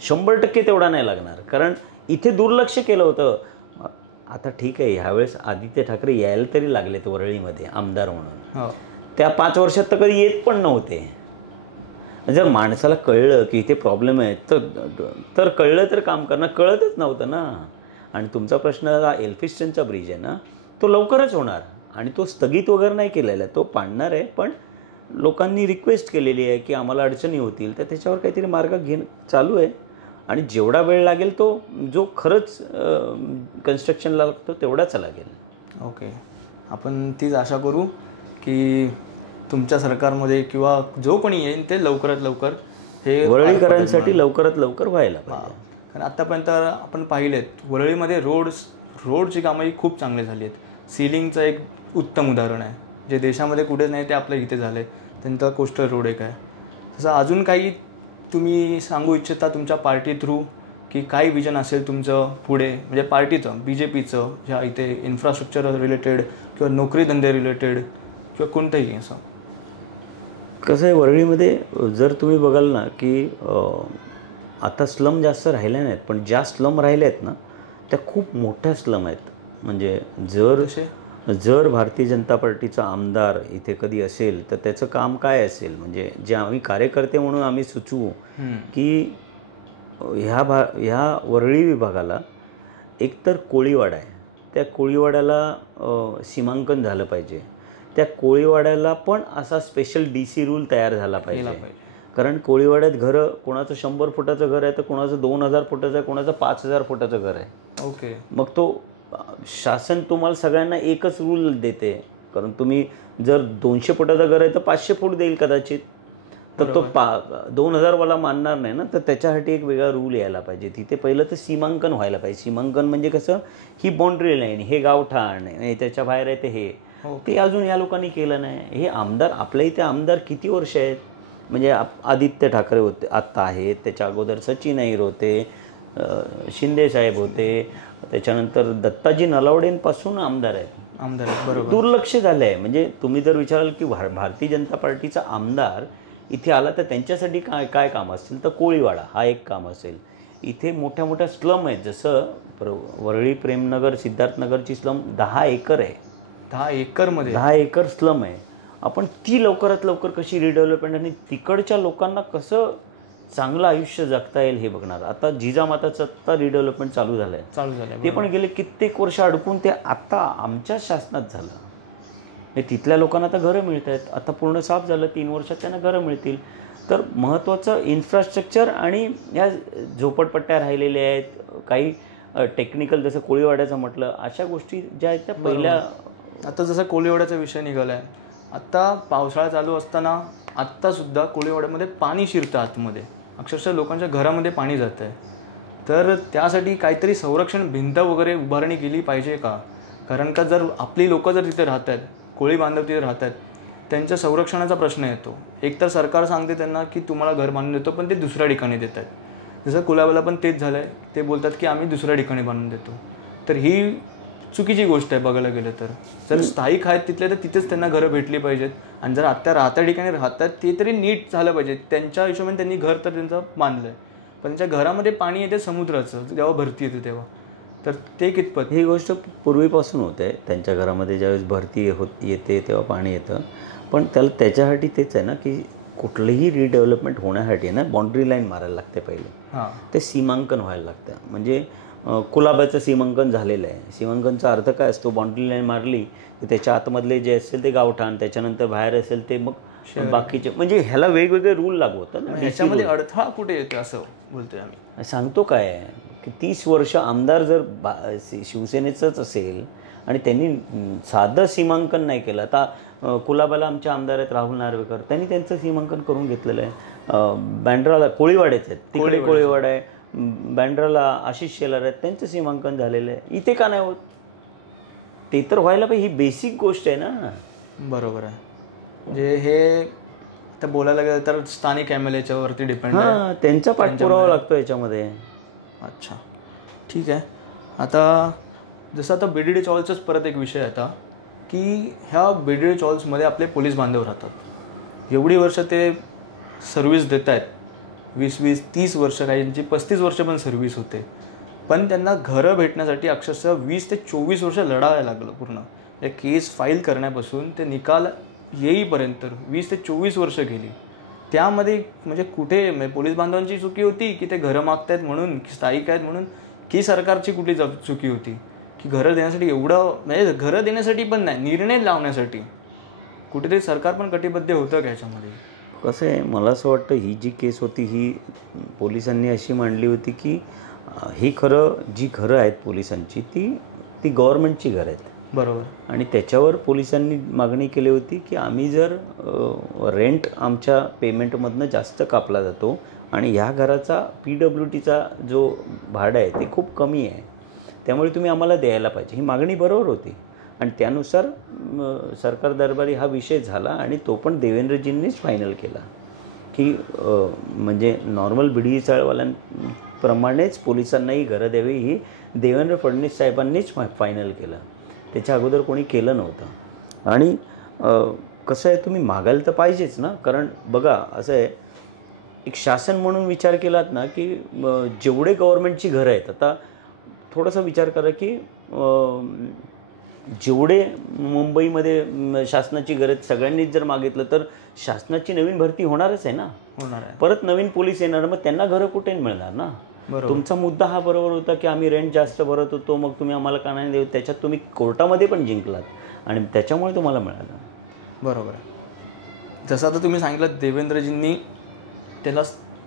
100% तेवढा नाही लागणार. कारण इथे दुर्लक्ष केलं होतं. आता ठीक आहे, ह्यावेळेस आदित्य ठाकरे यायला तरी लागलेत वरळीमध्ये आमदार म्हणून. त्या 5 वर्षात तर कधी येत पण नव्हते. जर माणसाला कळलं की इथे प्रॉब्लेम आहे तर कळलं तर काम करणं, कळतच नव्हतं ना. आणि तुमचा प्रश्न हा एल्फिस्टनचा ब्रिज आहे ना, तो लवकरच होणार आणि तो स्थगित वगैरे नाही केलेला आहे, तो पाडणार आहे. पण लोकांनी रिक्वेस्ट केलेली आहे की आम्हाला अडचणी होतील, तर त्याच्यावर काहीतरी मार्ग चालू आहे. आणि जेवढा वेळ लागेल तो जो खरंच कन्स्ट्रक्शनला लागतो तेवढाच लागेल. ओके, आपण तीच आशा करू की तुमच्या सरकारमध्ये किंवा जो कोणी येईल ते लवकरात लवकर हे वरळीकरांसाठी लवकरात लवकर व्हायला पाहिजे. कारण आत्तापर्यंत आपण पाहिलेत वरळीमध्ये रोडची कामंही खूप चांगली झाली आहेत. सीलिंगचं एक उत्तम उदाहरण आहे, जे देशामध्ये कुठेच नाही ते आपल्या इथे झालं आहे. त्यांचा कोस्टल रोड एक आहे. तसं अजून काही तुम्ही सांगू इच्छिता तुमच्या पार्टी थ्रू, की काय विजन असेल तुमचं पुढे, म्हणजे पार्टीचं BJPचं ज्या इथे इन्फ्रास्ट्रक्चर रिलेटेड किंवा नोकरी धंदे रिलेटेड किंवा कोणतंही असं? कसं आहे, वरळीमध्ये जर तुम्ही बघाल ना की आता स्लम जास्त राहिल्या नाहीत, पण ज्या स्लम राहिल्या आहेत ना त्या खूप मोठ्या स्लम आहेत. म्हणजे जर भारतीय जनता पार्टीचा आमदार इथे कधी असेल तर त्याचं काम काय असेल, म्हणजे जे आम्ही कार्यकर्ते म्हणून आम्ही सुचवू की ह्या वरळी विभागाला एकतर कोळीवाडा आहे, त्या कोळीवाड्याला सीमांकन झालं पाहिजे. त्या कोळीवाड्याला पण असा स्पेशल DC रूल तयार झाला पाहिजे. कारण कोळीवाड्यात घरं कोणाचं 100 फुटाचं घर आहे तर कोणाचं 2000 फुटाचं आहे, कोणाचं 5000 फुटाचं घर आहे. ओके, मग तो शासन तुम्हाला सगळ्यांना एकच रूल देते. कारण तुम्ही जर 200 फुटाचं घर आहे तर 500 फूट देईल कदाचित, तर तो 2000वाला मानणार नाही ना. तर त्याच्यासाठी एक वेगळा रूल यायला पाहिजे. तिथे पहिलं तर सीमांकन व्हायला पाहिजे. सीमांकन म्हणजे कसं, ही बाउंड्री लाईन, हे गावठाण, त्याच्या बाहेर आहे ते हे, ते अजून या लोकांनी केलं नाही. हे आमदार, आपल्या इथे आमदार किती वर्ष आहेत, म्हणजे आदित्य ठाकरे होते, आत्ता आहेत, त्याच्या अगोदर सचिन अहिर होते, शिंदे साहेब होते, त्याच्यानंतर दत्ताजी नलावडेंपासून आमदार आहेत. बरोबर, दुर्लक्ष झालं आहे. म्हणजे तुम्ही जर विचाराल की भारतीय जनता पार्टीचा आमदार इथे आला तर त्यांच्यासाठी काय काय काम असतील, तर कोळीवाडा हा एक काम असेल. इथे मोठ्या मोठ्या स्लम आहेत, जसं वरळी, प्रेमनगर, सिद्धार्थनगरची स्लम 10 एकर आहे. 10 एकरमध्ये 10 एकर स्लम आहे. आपण ती लवकरात लवकर कशी रिडेव्हलपमेंट आणि तिकडच्या लोकांना कसं चांगलं आयुष्य जगता येईल हे बघणार. आता जिजामाताचं आत्ता रिडेव्हलपमेंट चालू झालं आहे. ते पण गेले कित्येक वर्ष अडकून ते आत्ता आमच्या शासनात झालं. हे तिथल्या लोकांना आता घरं मिळत आहेत. आता पूर्ण साफ झालं, 3 वर्षात त्यांना घरं मिळतील. तर महत्त्वाचं इन्फ्रास्ट्रक्चर आणि या झोपडपट्ट्या राहिलेल्या आहेत, काही टेक्निकल, जसं कोळीवाड्याचं म्हटलं, अशा गोष्टी ज्या आहेत त्या पहिल्या. आता जसं कोळीवाड्याचा विषय निघाला आहे, आत्ता पावसाळा चालू असताना आत्तासुद्धा कोळीवाड्यामध्ये पाणी शिरतं आतमध्ये, अक्षरशः लोकांच्या घरामध्ये पाणी जातं आहे. तर त्यासाठी काहीतरी संरक्षण भिंत वगैरे उभारणी केली पाहिजे का? कारण का जर आपली लोकं जर तिथे राहत आहेत, कोळी बांधव तिथे राहत आहेत, त्यांच्या संरक्षणाचा प्रश्न येतो. एकतर सरकार सांगते त्यांना की तुम्हाला घर बांधून देतो, पण ते दुसऱ्या ठिकाणी देत आहेत. जसं कुलाबाला पण तेच झालं आहे, ते बोलतात की आम्ही दुसऱ्या ठिकाणी बांधून देतो. तर ही चुकीची गोष्ट आहे बघायला गेलं तर. जर स्थायिक आहेत तिथले तर तिथेच त्यांना घरं भेटली पाहिजेत. आणि जर आत्ता राहत्या ठिकाणी राहतात ते तरी नीट झालं पाहिजे. त्यांच्या हिशोबाने त्यांनी घर तर त्यांचं बांधलं आहे, पण त्यांच्या घरामध्ये पाणी येते समुद्राचं जेव्हा भरती येते तेव्हा. तर ते कितपत? ही गोष्ट पूर्वीपासून होते. त्यांच्या घरामध्ये ज्यावेळेस भरती येते तेव्हा पाणी येतं. पण त्याच्यासाठी तेच आहे ना, की कुठलंही रिडेव्हलपमेंट होण्यासाठी ना बाउंड्री लाईन मारायला लागते पहिले. हां, ते सीमांकन व्हायला लागतं. म्हणजे कुलाब्याचं सीमांकन झालेलं आहे. सीमांकनचा अर्थ काय असतो? बाउंड्री लाईन मारली की त्याच्या आतमधले जे असेल ते गावठाण, त्याच्यानंतर बाहेर असेल ते मग बाकीचे, म्हणजे ह्याला वेगवेगळे रूल लागू होतात ना. ह्याच्यामध्ये अडथळा कुठे येतो असं बोलतोय आम्ही? सांगतो काय आहे की 30 वर्ष आमदार जर शिवसेनेचंच असेल आणि त्यांनी साधं सीमांकन नाही केलं. आता कुलाबाला आमचे आमदार आहेत राहुल नार्वेकर, त्यांनी त्यांचं सीमांकन करून घेतलेलं आहे. बँड्राला कोळीवाड्याचे आहेत, तिकडे कोळीवाडा आहे. बँड्राला आशिष शेलार आहेत, त्यांचं सीमांकन झालेलं आहे. इथे का नाही होत? ते तर व्हायला पाहिजे. ही बेसिक गोष्ट आहे ना. बरोबर आहे. म्हणजे हे आता बोलायला गेलं तर स्थानिक MLAच्या वरती डिपेंड आहे. हां, त्यांचा पाठपुरावा लागतो याच्यामध्ये. अच्छा, ठीक आहे. आता जसं आता BDD चॉल्सचाच परत एक विषय आहे आता, की ह्या BDD चॉल्समध्ये आपले पोलीस बांधव राहतात. एवढी वर्ष ते सर्व्हिस देत आहेत, 20-20, 30 वर्ष, काहींची 35 वर्ष पण सर्व्हिस होते. पण त्यांना घरं भेटण्यासाठी अक्षरशः 20 ते 24 वर्ष लढायला लागलं पूर्ण. या केस फाईल करण्यापासून ते निकाल येईपर्यंत 20 ते 24 वर्ष गेली. त्यामध्ये म्हणजे कुठे पोलीस बांधवांची चुकी होती की ते घरं मागतायत म्हणून, की स्थायिक आहेत म्हणून, की सरकारची कुठली चुकी होती की घरं देण्यासाठी एवढं, म्हणजे घरं देण्यासाठी पण नाही, निर्णय लावण्यासाठी कुठेतरी सरकार पण कटिबद्ध होतं का ह्याच्यामध्ये? कसं आहे, मला असं वाटतं ही जी केस होती ही पोलिसांनी अशी मांडली होती की ही जी घरं आहेत पोलिसांची ती गव्हर्नमेंटची घरं आहेत. बरोबर. आणि त्याच्यावर पोलिसांनी मागणी केली होती की आम्ही जर रेंट आमच्या पेमेंटमधनं जास्त कापला जातो आणि ह्या घराचा PWTचा जो भाडं आहे ते खूप कमी आहे, त्यामुळे तुम्ही आम्हाला द्यायला पाहिजे. ही मागणी बरोबर होती आणि त्यानुसार सरकार दरबारी हा विषय झाला आणि तो पण देवेंद्रजींनीच फायनल केला की म्हणजे नॉर्मल BDD चाळवाल्यांप्रमाणेच पोलिसांनाही घरं द्यावी. ही देवेंद्र फडणवीस साहेबांनीच फायनल केलं. त्याच्या अगोदर कोणी केलं नव्हतं. आणि कसं आहे, तुम्ही मागायला तर पाहिजेच ना. कारण बघा असं आहे, एक शासन म्हणून विचार केलात ना की जेवढे गव्हर्नमेंटची घरं आहेत, आता थोडासा विचार करा की जेवढे मुंबईमध्ये शासनाची घरं आहेत सगळ्यांनीच जर मागितलं तर शासनाची नवीन भरती होणारच आहे ना. होणार आहे. परत नवीन पोलीस येणार, मग त्यांना घरं कुठे मिळणार ना. तुमचा मुद्दा हा बरोबर होता की आम्ही रेंट जास्त भरत होतो, मग तुम्ही आम्हाला का नाही देऊ. त्याच्यात तुम्ही कोर्टामध्ये पण जिंकलात आणि त्याच्यामुळे तुम्हाला मिळालं. बरोबर आहे. जसं आता तुम्ही सांगितलं देवेंद्रजींनी त्याला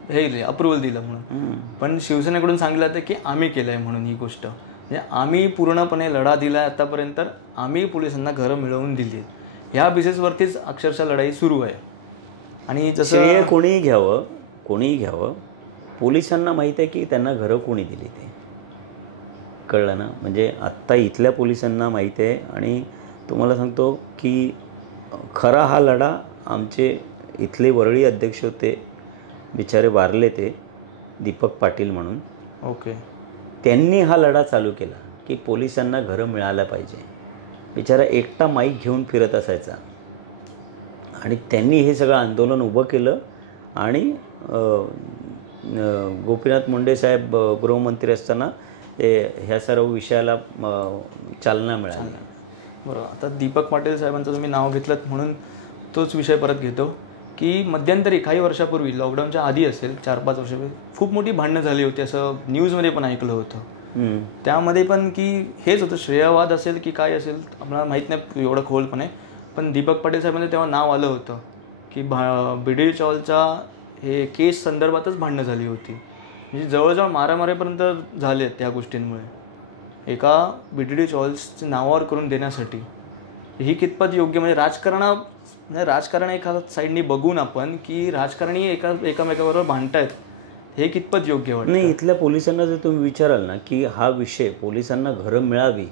हे अप्रुव्हल दिलं म्हणून, पण शिवसेनेकडून सांगितलं होतं की आम्ही केलं आहे म्हणून ही गोष्ट. म्हणजे आम्ही पूर्णपणे लढा दिला आहे आतापर्यंत, आम्ही पोलिसांना घरं मिळवून दिली. ह्या बेसिसवरतीच अक्षरशः लढाई सुरू आहे. आणि जसं कोणीही घ्यावं, पोलिसांना माहीत आहे की त्यांना घरं कोणी दिली ते कळलं ना. म्हणजे आत्ता इथल्या पोलिसांना माहीत आहे. आणि तुम्हाला सांगतो की खरा हा लढा आमचे इथले वरळी अध्यक्ष होते, बिचारे वारले ते, दीपक पाटील म्हणून. ओके. त्यांनी हा लढा चालू केला की पोलिसांना घरं मिळायला पाहिजे. बिचारा एकटा माईक घेऊन फिरत असायचा आणि त्यांनी हे सगळं आंदोलन उभं केलं. आणि गोपीनाथ मुंडे साहेब गृहमंत्री असताना ह्या सर्व विषयाला चालना मिळाली. बरोबर. आता दीपक पाटील साहेबांचं तुम्ही नाव घेतलं म्हणून तोच विषय परत घेतो की मध्यंतरी काही वर्षापूर्वी, लॉकडाऊनच्या आधी असेल, 4-5 वर्षापूर्वी खूप मोठी भांडणं झाली होती असं न्यूजमध्ये पण ऐकलं होतं. त्यामध्ये पण की हेच होतं, श्रेयवाद असेल की काय असेल आपल्याला माहीत नाही एवढं खोलपणे, पण दीपक पाटील साहेबांचं तेव्हा नाव आलं होतं की BDD चॉलच्या हे केस संदर्भातच भांडणं झाली होती. म्हणजे जवळजवळ मारामारीपर्यंत झाले त्या गोष्टींमुळे एका BDD चॉल्सच्या नावावर करून देण्यासाठी. ही कितपत योग्य, म्हणजे राजकारण एका साईडनी बघून आपण की राजकारणी एकामेकाबरोबर भांडतायत, हे कितपत योग्य वाटतं? नाही, इथल्या पोलिसांना जर तुम्ही विचाराल ना की हा विषय पोलिसांना घरं मिळावी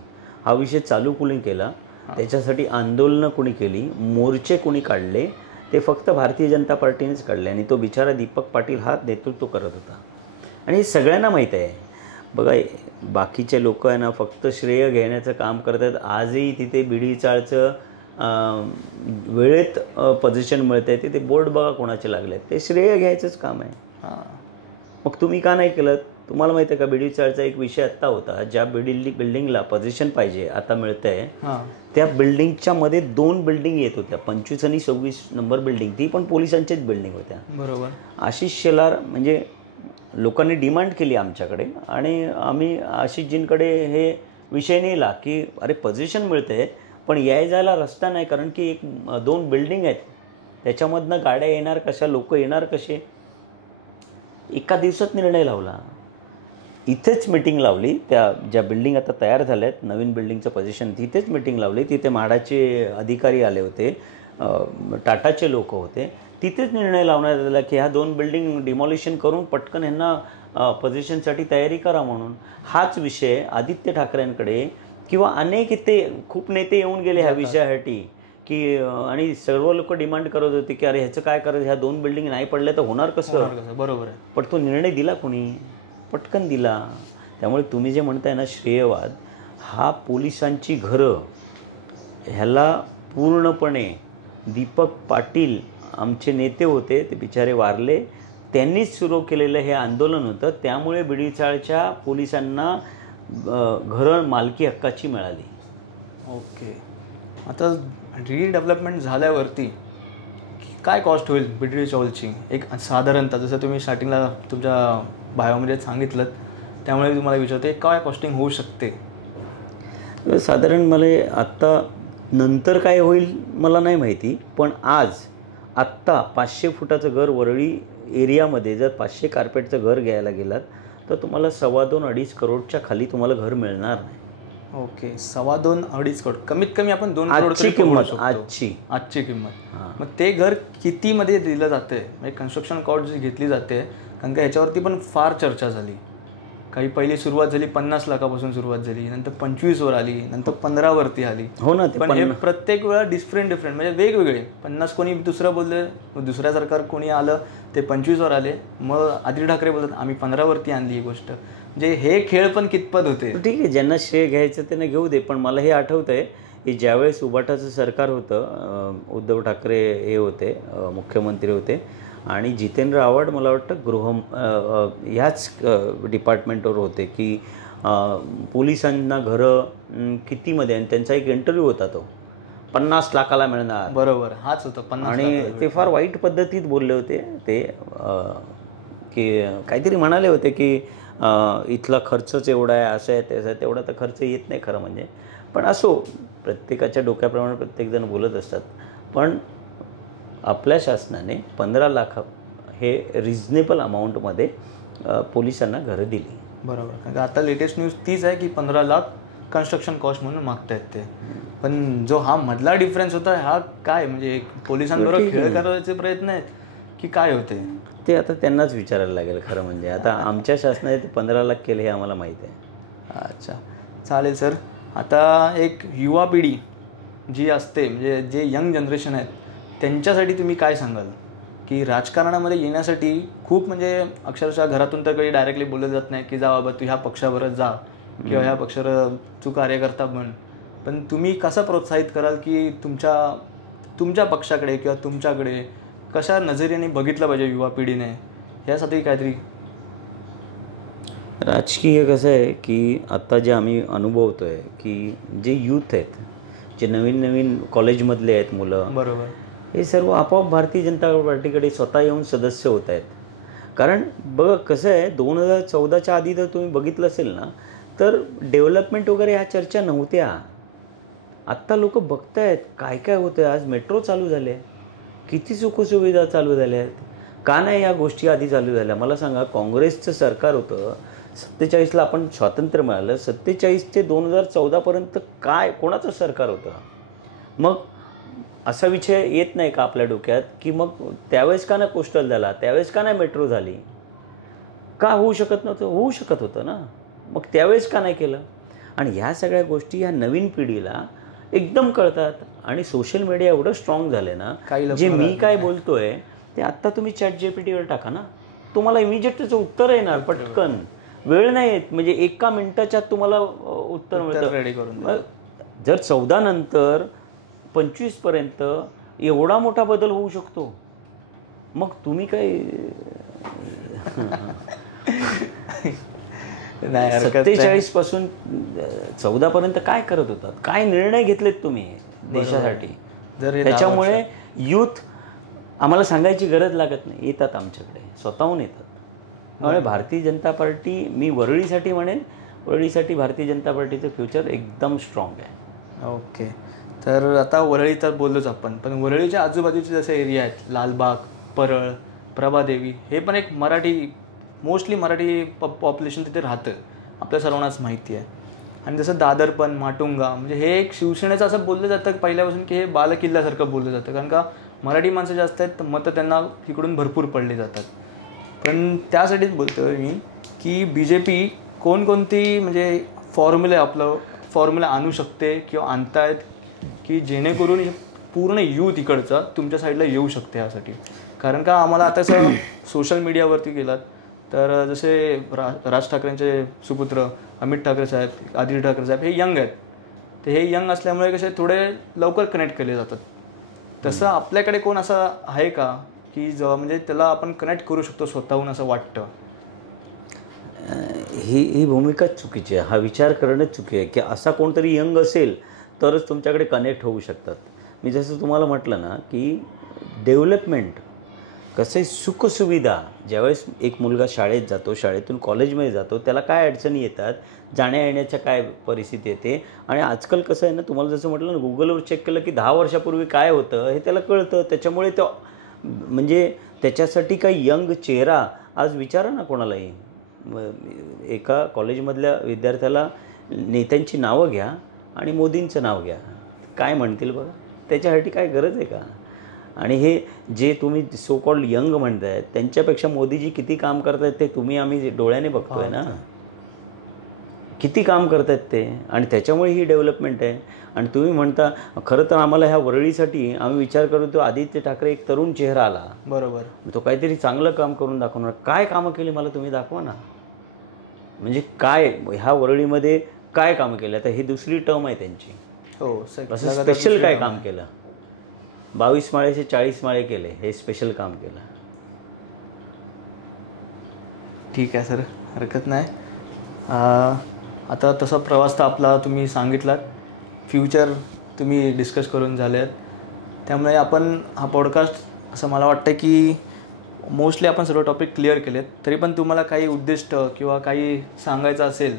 हा विषय चालू कोणी केला, त्याच्यासाठी आंदोलनं कोणी केली, मोर्चे कोणी काढले, ते फक्त भारतीय जनता पार्टीनेच काढले. आणि तो बिचारा दीपक पाटील हा नेतृत्व करत होता. आणि हे सगळ्यांना माहीत आहे. बघा, बाकीचे लोक आहे ना फक्त श्रेय घेण्याचं काम करतात. आजही तिथे BDD चाळचं वेळेत पोझिशन मिळतं आहे, ते बोर्ड बघा कोणाचे लागले आहेत, ते श्रेय घ्यायचंच काम आहे. मग तुम्ही का नाही केलं? तुम्हाला माहिती आहे का, BD चाळचा एक विषय आत्ता होता, ज्या बिल्डिंगला पोझिशन पाहिजे आता मिळतंय, हां त्या बिल्डिंगच्या मध्ये 2 बिल्डिंग येत होत्या, 25 आणि 26 नंबर बिल्डिंग, ती पण पोलिसांच्याच बिल्डिंग होत्या. बरोबर. आशिष शेलार म्हणजे लोकांनी डिमांड केली आमच्याकडे आणि आम्ही आशिषजींकडे हे विषय नेला की अरे पोझिशन मिळते पण याय जायला रस्ता नाही, कारण की 2 बिल्डिंग आहेत, त्याच्यामधनं गाड्या येणार कशा, लोक येणार कसे. एका दिवसात निर्णय लावला. इथेच मीटिंग लावली, त्या ज्या बिल्डिंग आता तयार झाल्या आहेत नवीन बिल्डिंगचं पोझिशन, तिथेच मीटिंग लावली. तिथे म्हाडाचे अधिकारी आले होते, टाटाचे लोक होते. तिथेच निर्णय लावण्यात आला की ह्या 2 बिल्डिंग डिमॉलिशन करून पटकन ह्यांना पोझिशनसाठी तयारी करा म्हणून. हाच विषय आदित्य ठाकरेंकडे किंवा अनेक इथे खूप नेते येऊन गेले ह्या विषयासाठी की आणि सर्व लोक डिमांड करत होते की अरे ह्याचं काय करायचं, ह्या 2 बिल्डिंग नाही पडल्या तर होणार कसं. बरोबर आहे. पण तो निर्णय दिला कोणी, पटकन दिला. त्यामुळे तुम्ही जे म्हणताय ना श्रेयवाद, हा पोलिसांची घरं ह्याला पूर्णपणे दीपक पाटील आमचे नेते होते, ते बिचारे वारले, त्यांनीच सुरू केलेलं हे आंदोलन होतं. त्यामुळे BD चाळच्या पोलिसांना घरं मालकी हक्काची मिळाली. ओके. आता रिडेव्हलपमेंट झाल्यावरती काय कॉस्ट होईल BD चाळची एक साधारणतः, जसं तुम्ही स्टार्टिंगला तुमच्या बायोमध्ये सांगितलं, त्यामुळे तुम्हाला विचारते काय कॉस्टिंग होऊ शकते. साधारण मला आत्ता नंतर काय होईल मला नाही माहिती, पण आत्ता 500 फुटाचं घर वरळी एरियामध्ये जर 500 कार्पेटचं घर घ्यायला गेलात तर तुम्हाला 2.25-2.5 करोडच्या खाली तुम्हाला घर मिळणार नाही. ओके. 2.25-2.5 करोड, कमीत कमी आपण 2 आजची किंमत, आजची किंमत. मग ते घर कितीमध्ये दिलं जाते, म्हणजे कन्स्ट्रक्शन कॉस्ट जी घेतली जाते, कारण का ह्याच्यावरती पण फार चर्चा झाली. काही पहिली सुरुवात झाली 50 लाखापासून सुरुवात झाली, नंतर 25वर आली, नंतर 15वरती आली. हो ना. पण हे प्रत्येक वेळा डिफरंट म्हणजे वेगवेगळे. 50 कोणी दुसरं बोलले, दुसऱ्या सरकार कोणी आलं ते 25वर आले, मग आदित्य ठाकरे बोलतात आम्ही 15वरती आणली ही गोष्ट. म्हणजे हे खेळ पण कितपत होते. ठीक आहे, ज्यांना श्रेय घ्यायचं त्यांना घेऊ दे. पण मला हे आठवतं आहे की ज्यावेळेस उभाटाचं सरकार होतं, उद्धव ठाकरे हे होते मुख्यमंत्री होते आणि जितेंद्र आव्हाड मला वाटतं ह्याच डिपार्टमेंटवर होते की पोलिसांना घरं कितीमध्ये, आणि त्यांचा एक इंटरव्ह्यू होता तो 50 लाखाला मिळणार. बरोबर, हाच होता 50. आणि ते फार वाईट पद्धतीत बोलले होते ते की काहीतरी म्हणाले होते की इथला खर्चच एवढा आहे, असं आहे त्याचा, तेवढा तर खर्च येत नाही खरं म्हणजे. पण असो, प्रत्येकाच्या डोक्याप्रमाणे प्रत्येकजण बोलत असतात. पण आपल्या शासनाने 15 लाख हे रिजनेबल अमाऊंटमध्ये पोलिसांना घरं दिली. बरोबर. कारण आता लेटेस्ट न्यूज तीच आहे की 15 लाख कन्स्ट्रक्शन कॉस्ट म्हणून मागतायत ते. पण जो हा मधला डिफरन्स होता, हा काय म्हणजे पोलिसांबरोबर खेळ करायचे प्रयत्न आहेत की काय होते ते आता त्यांनाच विचारायला लागेल खरं म्हणजे. आता आमच्या शासनाने ते 15 लाख केले हे आम्हाला माहीत आहे. अच्छा, चालेल सर. आता एक युवा पिढी जी असते, म्हणजे जे यंग जनरेशन आहेत, त्यांच्यासाठी तुम्ही काय सांगाल की राजकारणामध्ये येण्यासाठी खूप म्हणजे अक्षरशः घरातून तर काही डायरेक्टली बोललं जात नाही की जा बाबा तू ह्या पक्षावरच जा किंवा ह्या पक्षावर तू कार्यकर्ता बन, पण तुम्ही कसं प्रोत्साहित कराल की तुमच्या पक्षाकडे किंवा तुमच्याकडे कशा नजरेने बघितलं पाहिजे युवा पिढीने, ह्यासाठी काहीतरी. राजकीय कसं आहे की आत्ता जे आम्ही अनुभवतो आहे की जे यूथ आहेत, जे नवीन कॉलेजमधले आहेत मुलं, बरोबर, हे सर्व आपोआप भारतीय जनता पार्टीकडे स्वतः येऊन सदस्य होत आहेत. कारण बघा कसं आहे, 2014च्या आधी जर तुम्ही बघितलं असेल ना तर डेव्हलपमेंट वगैरे ह्या चर्चा नव्हत्या. आत्ता लोक बघत आहेत काय काय होतं. आज मेट्रो चालू झाले, किती सुखसुविधा चालू झाल्या आहेत. का नाही या गोष्टी आधी चालू झाल्या? मला सांगा, काँग्रेसचं सरकार होतं 47ला, आपण स्वातंत्र्य मिळालं, 47 ते 2014पर्यंत काय कोणाचं सरकार होतं? मग असा विषय येत नाही का आपल्या डोक्यात की मग त्यावेळेस का नाही कोस्टल झाला, त्यावेळेस का नाही मेट्रो झाली, का होऊ शकत नव्हतं? होऊ शकत होतं ना. मग त्यावेळेस का नाही केलं? आणि ह्या सगळ्या गोष्टी ह्या नवीन पिढीला एकदम कळतात. आणि सोशल मीडिया एवढं स्ट्रॉंग झालं ना, जे मी काय बोलतोय ते आत्ता तुम्ही ChatGPTवर टाका ना, तुम्हाला इमिजिएट त्याचं उत्तर येणार पटकन. वेळ नाही येत, म्हणजे 1 मिनिटाच्या तुम्हाला उत्तर मिळतं रेडी करून. जर 14 नंतर 25पर्यंत एवढा मोठा बदल होऊ शकतो, मग तुम्ही काय नाही, हरकत नाही. 47 पासून 14 पर्यंत काय करत होतात, काय निर्णय घेतलेत तुम्ही देशासाठी? जर हे त्याच्यामुळे यूथ आम्हाला सांगायची गरज लागत नाही, येतात आमच्याकडे, स्वतःहून येतात. त्यामुळे भारतीय जनता पार्टी, मी वरळीसाठी म्हणेन, वरळीसाठी भारतीय जनता पार्टीचं फ्युचर एकदम स्ट्रॉंग आहे. ओके. तर आता वरळी तर बोललोच आपण, पण वरळीच्या आजूबाजूचे जसे एरिया आहेत, लालबाग, परळ, प्रभादेवी, हे पण एक मोस्टली मराठी पॉप्युलेशन तिथे राहतं, आपल्या सर्वांनाच माहिती आहे. आणि जसं दादर पण, माटुंगा, म्हणजे हे एक शिवसेनेचं असं बोललं जातं पहिल्यापासून की हे बालकिल्ल्यासारखं बोललं जातं, कारण का मराठी माणसं जास्त आहेत, मतं त्यांना इकडून भरपूर पडली जातात. पण त्यासाठीच बोलतो मी की BJP कोणकोणती म्हणजे फॉर्म्युला आणू शकते किंवा आणतायत की जेणेकरून पूर्ण यूथ इकडचा तुमच्या साईडला येऊ शकते यासाठी. कारण का आम्हाला आता असं सोशल मीडियावरती गेलात तर जसे राज ठाकरेंचे सुपुत्र अमित ठाकरे साहेब, आदित्य ठाकरे साहेब हे यंग आहेत, ते हे यंग असल्यामुळे कसे थोडे लवकर कनेक्ट केले जातात. तसं आपल्याकडे कोण असं आहे का की म्हणजे त्याला आपण कनेक्ट करू शकतो स्वतःहून असं वाटतं? ही भूमिकाच चुकीची आहे, हा विचार करणंच चुकी आहे की असा कोणतरी यंग असेल तरच तुमच्याकडे कनेक्ट होऊ शकतात. मी जसं तुम्हाला म्हटलं ना की डेव्हलपमेंट कसं आहे, सुखसुविधा, ज्यावेळेस एक मुलगा शाळेत जातो, शाळेतून कॉलेजमध्ये जातो, त्याला काय अडचणी येतात, जाण्या येण्याच्या काय परिस्थिती येते. आणि आजकाल कसं आहे ना, तुम्हाला जसं म्हटलं ना, गुगलवर चेक केलं की 10 वर्षापूर्वी काय होतं हे त्याला कळतं. त्याच्यामुळे तो म्हणजे त्याच्यासाठी काही यंग चेहरा आज विचारा ना कोणालाही, एका कॉलेजमधल्या विद्यार्थ्याला नेत्यांची नावं घ्या आणि मोदींचं नाव घ्या, काय म्हणतील बघा. त्याच्यासाठी काय गरज आहे का? आणि हे जे तुम्ही सो कॉल्ड यंग म्हणताय त्यांच्यापेक्षा मोदीजी किती काम करतायत ते तुम्ही आम्ही डोळ्याने बघतोय ना, किती काम करतायत ते. आणि त्याच्यामुळे ही डेव्हलपमेंट आहे. आणि तुम्ही म्हणता खरं तर आम्हाला ह्या वरळीसाठी आम्ही विचार करतो, आदित्य ठाकरे एक तरुण चेहरा आला, बरोबर, तो काहीतरी चांगलं काम करून दाखवणार. काय कामं केली मला तुम्ही दाखवा ना, म्हणजे काय ह्या वरळीमध्ये काय कामं केलं. आता ही दुसरी टर्म आहे त्यांची, हो, असं स्पेशल काय काम केलं? 22 माळेचे 40 माळे केले, हे स्पेशल काम केलं. ठीक आहे सर, हरकत नाही. आता तसा प्रवास तर आपला तुम्ही सांगितलात, फ्युचर तुम्ही डिस्कस करून झाले आहेत, त्यामुळे आपण हा पॉडकास्ट असं मला वाटतं की मोस्टली आपण सर्व टॉपिक क्लिअर केलेत. तरी पण तुम्हाला काही उद्दिष्ट किंवा काही सांगायचं असेल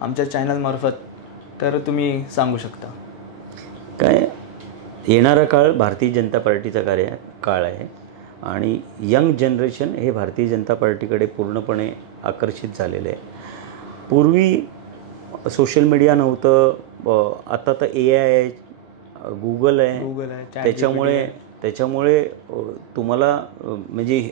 आमच्या चॅनलमार्फत तर तुम्ही सांगू शकता. काय, येणारा काळ भारतीय जनता पार्टीचा काळ आहे आणि यंग जनरेशन हे भारतीय जनता पार्टीकडे पूर्णपणे आकर्षित झालेलं आहे. पूर्वी सोशल मीडिया नव्हतं, आता तर AI आहे, गुगल आहे, त्याच्यामुळे तुम्हाला म्हणजे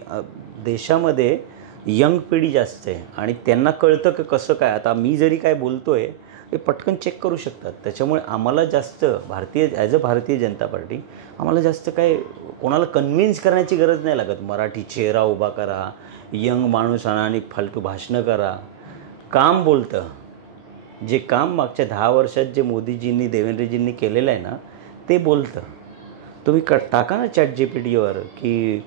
देशामध्ये यंग पिढी जास्त आहे आणि त्यांना कळतं की कसं काय. आता मी जरी काय बोलतो आहे ते पटकन चेक करू शकतात. त्याच्यामुळे आम्हाला जास्त भारतीय जनता पार्टी आम्हाला जास्त काय कोणाला कन्व्हिन्स करण्याची गरज नाही लागत. मराठी चेहरा उभा करा, यंग माणूस आणा आणि फालतू भाषणं करा. काम बोलतं. जे काम मागच्या 10 वर्षात जे मोदीजींनी, देवेंद्रजींनी केलेलं आहे ना, ते बोलतं. तुम्ही टाका ना ChatGPTवर की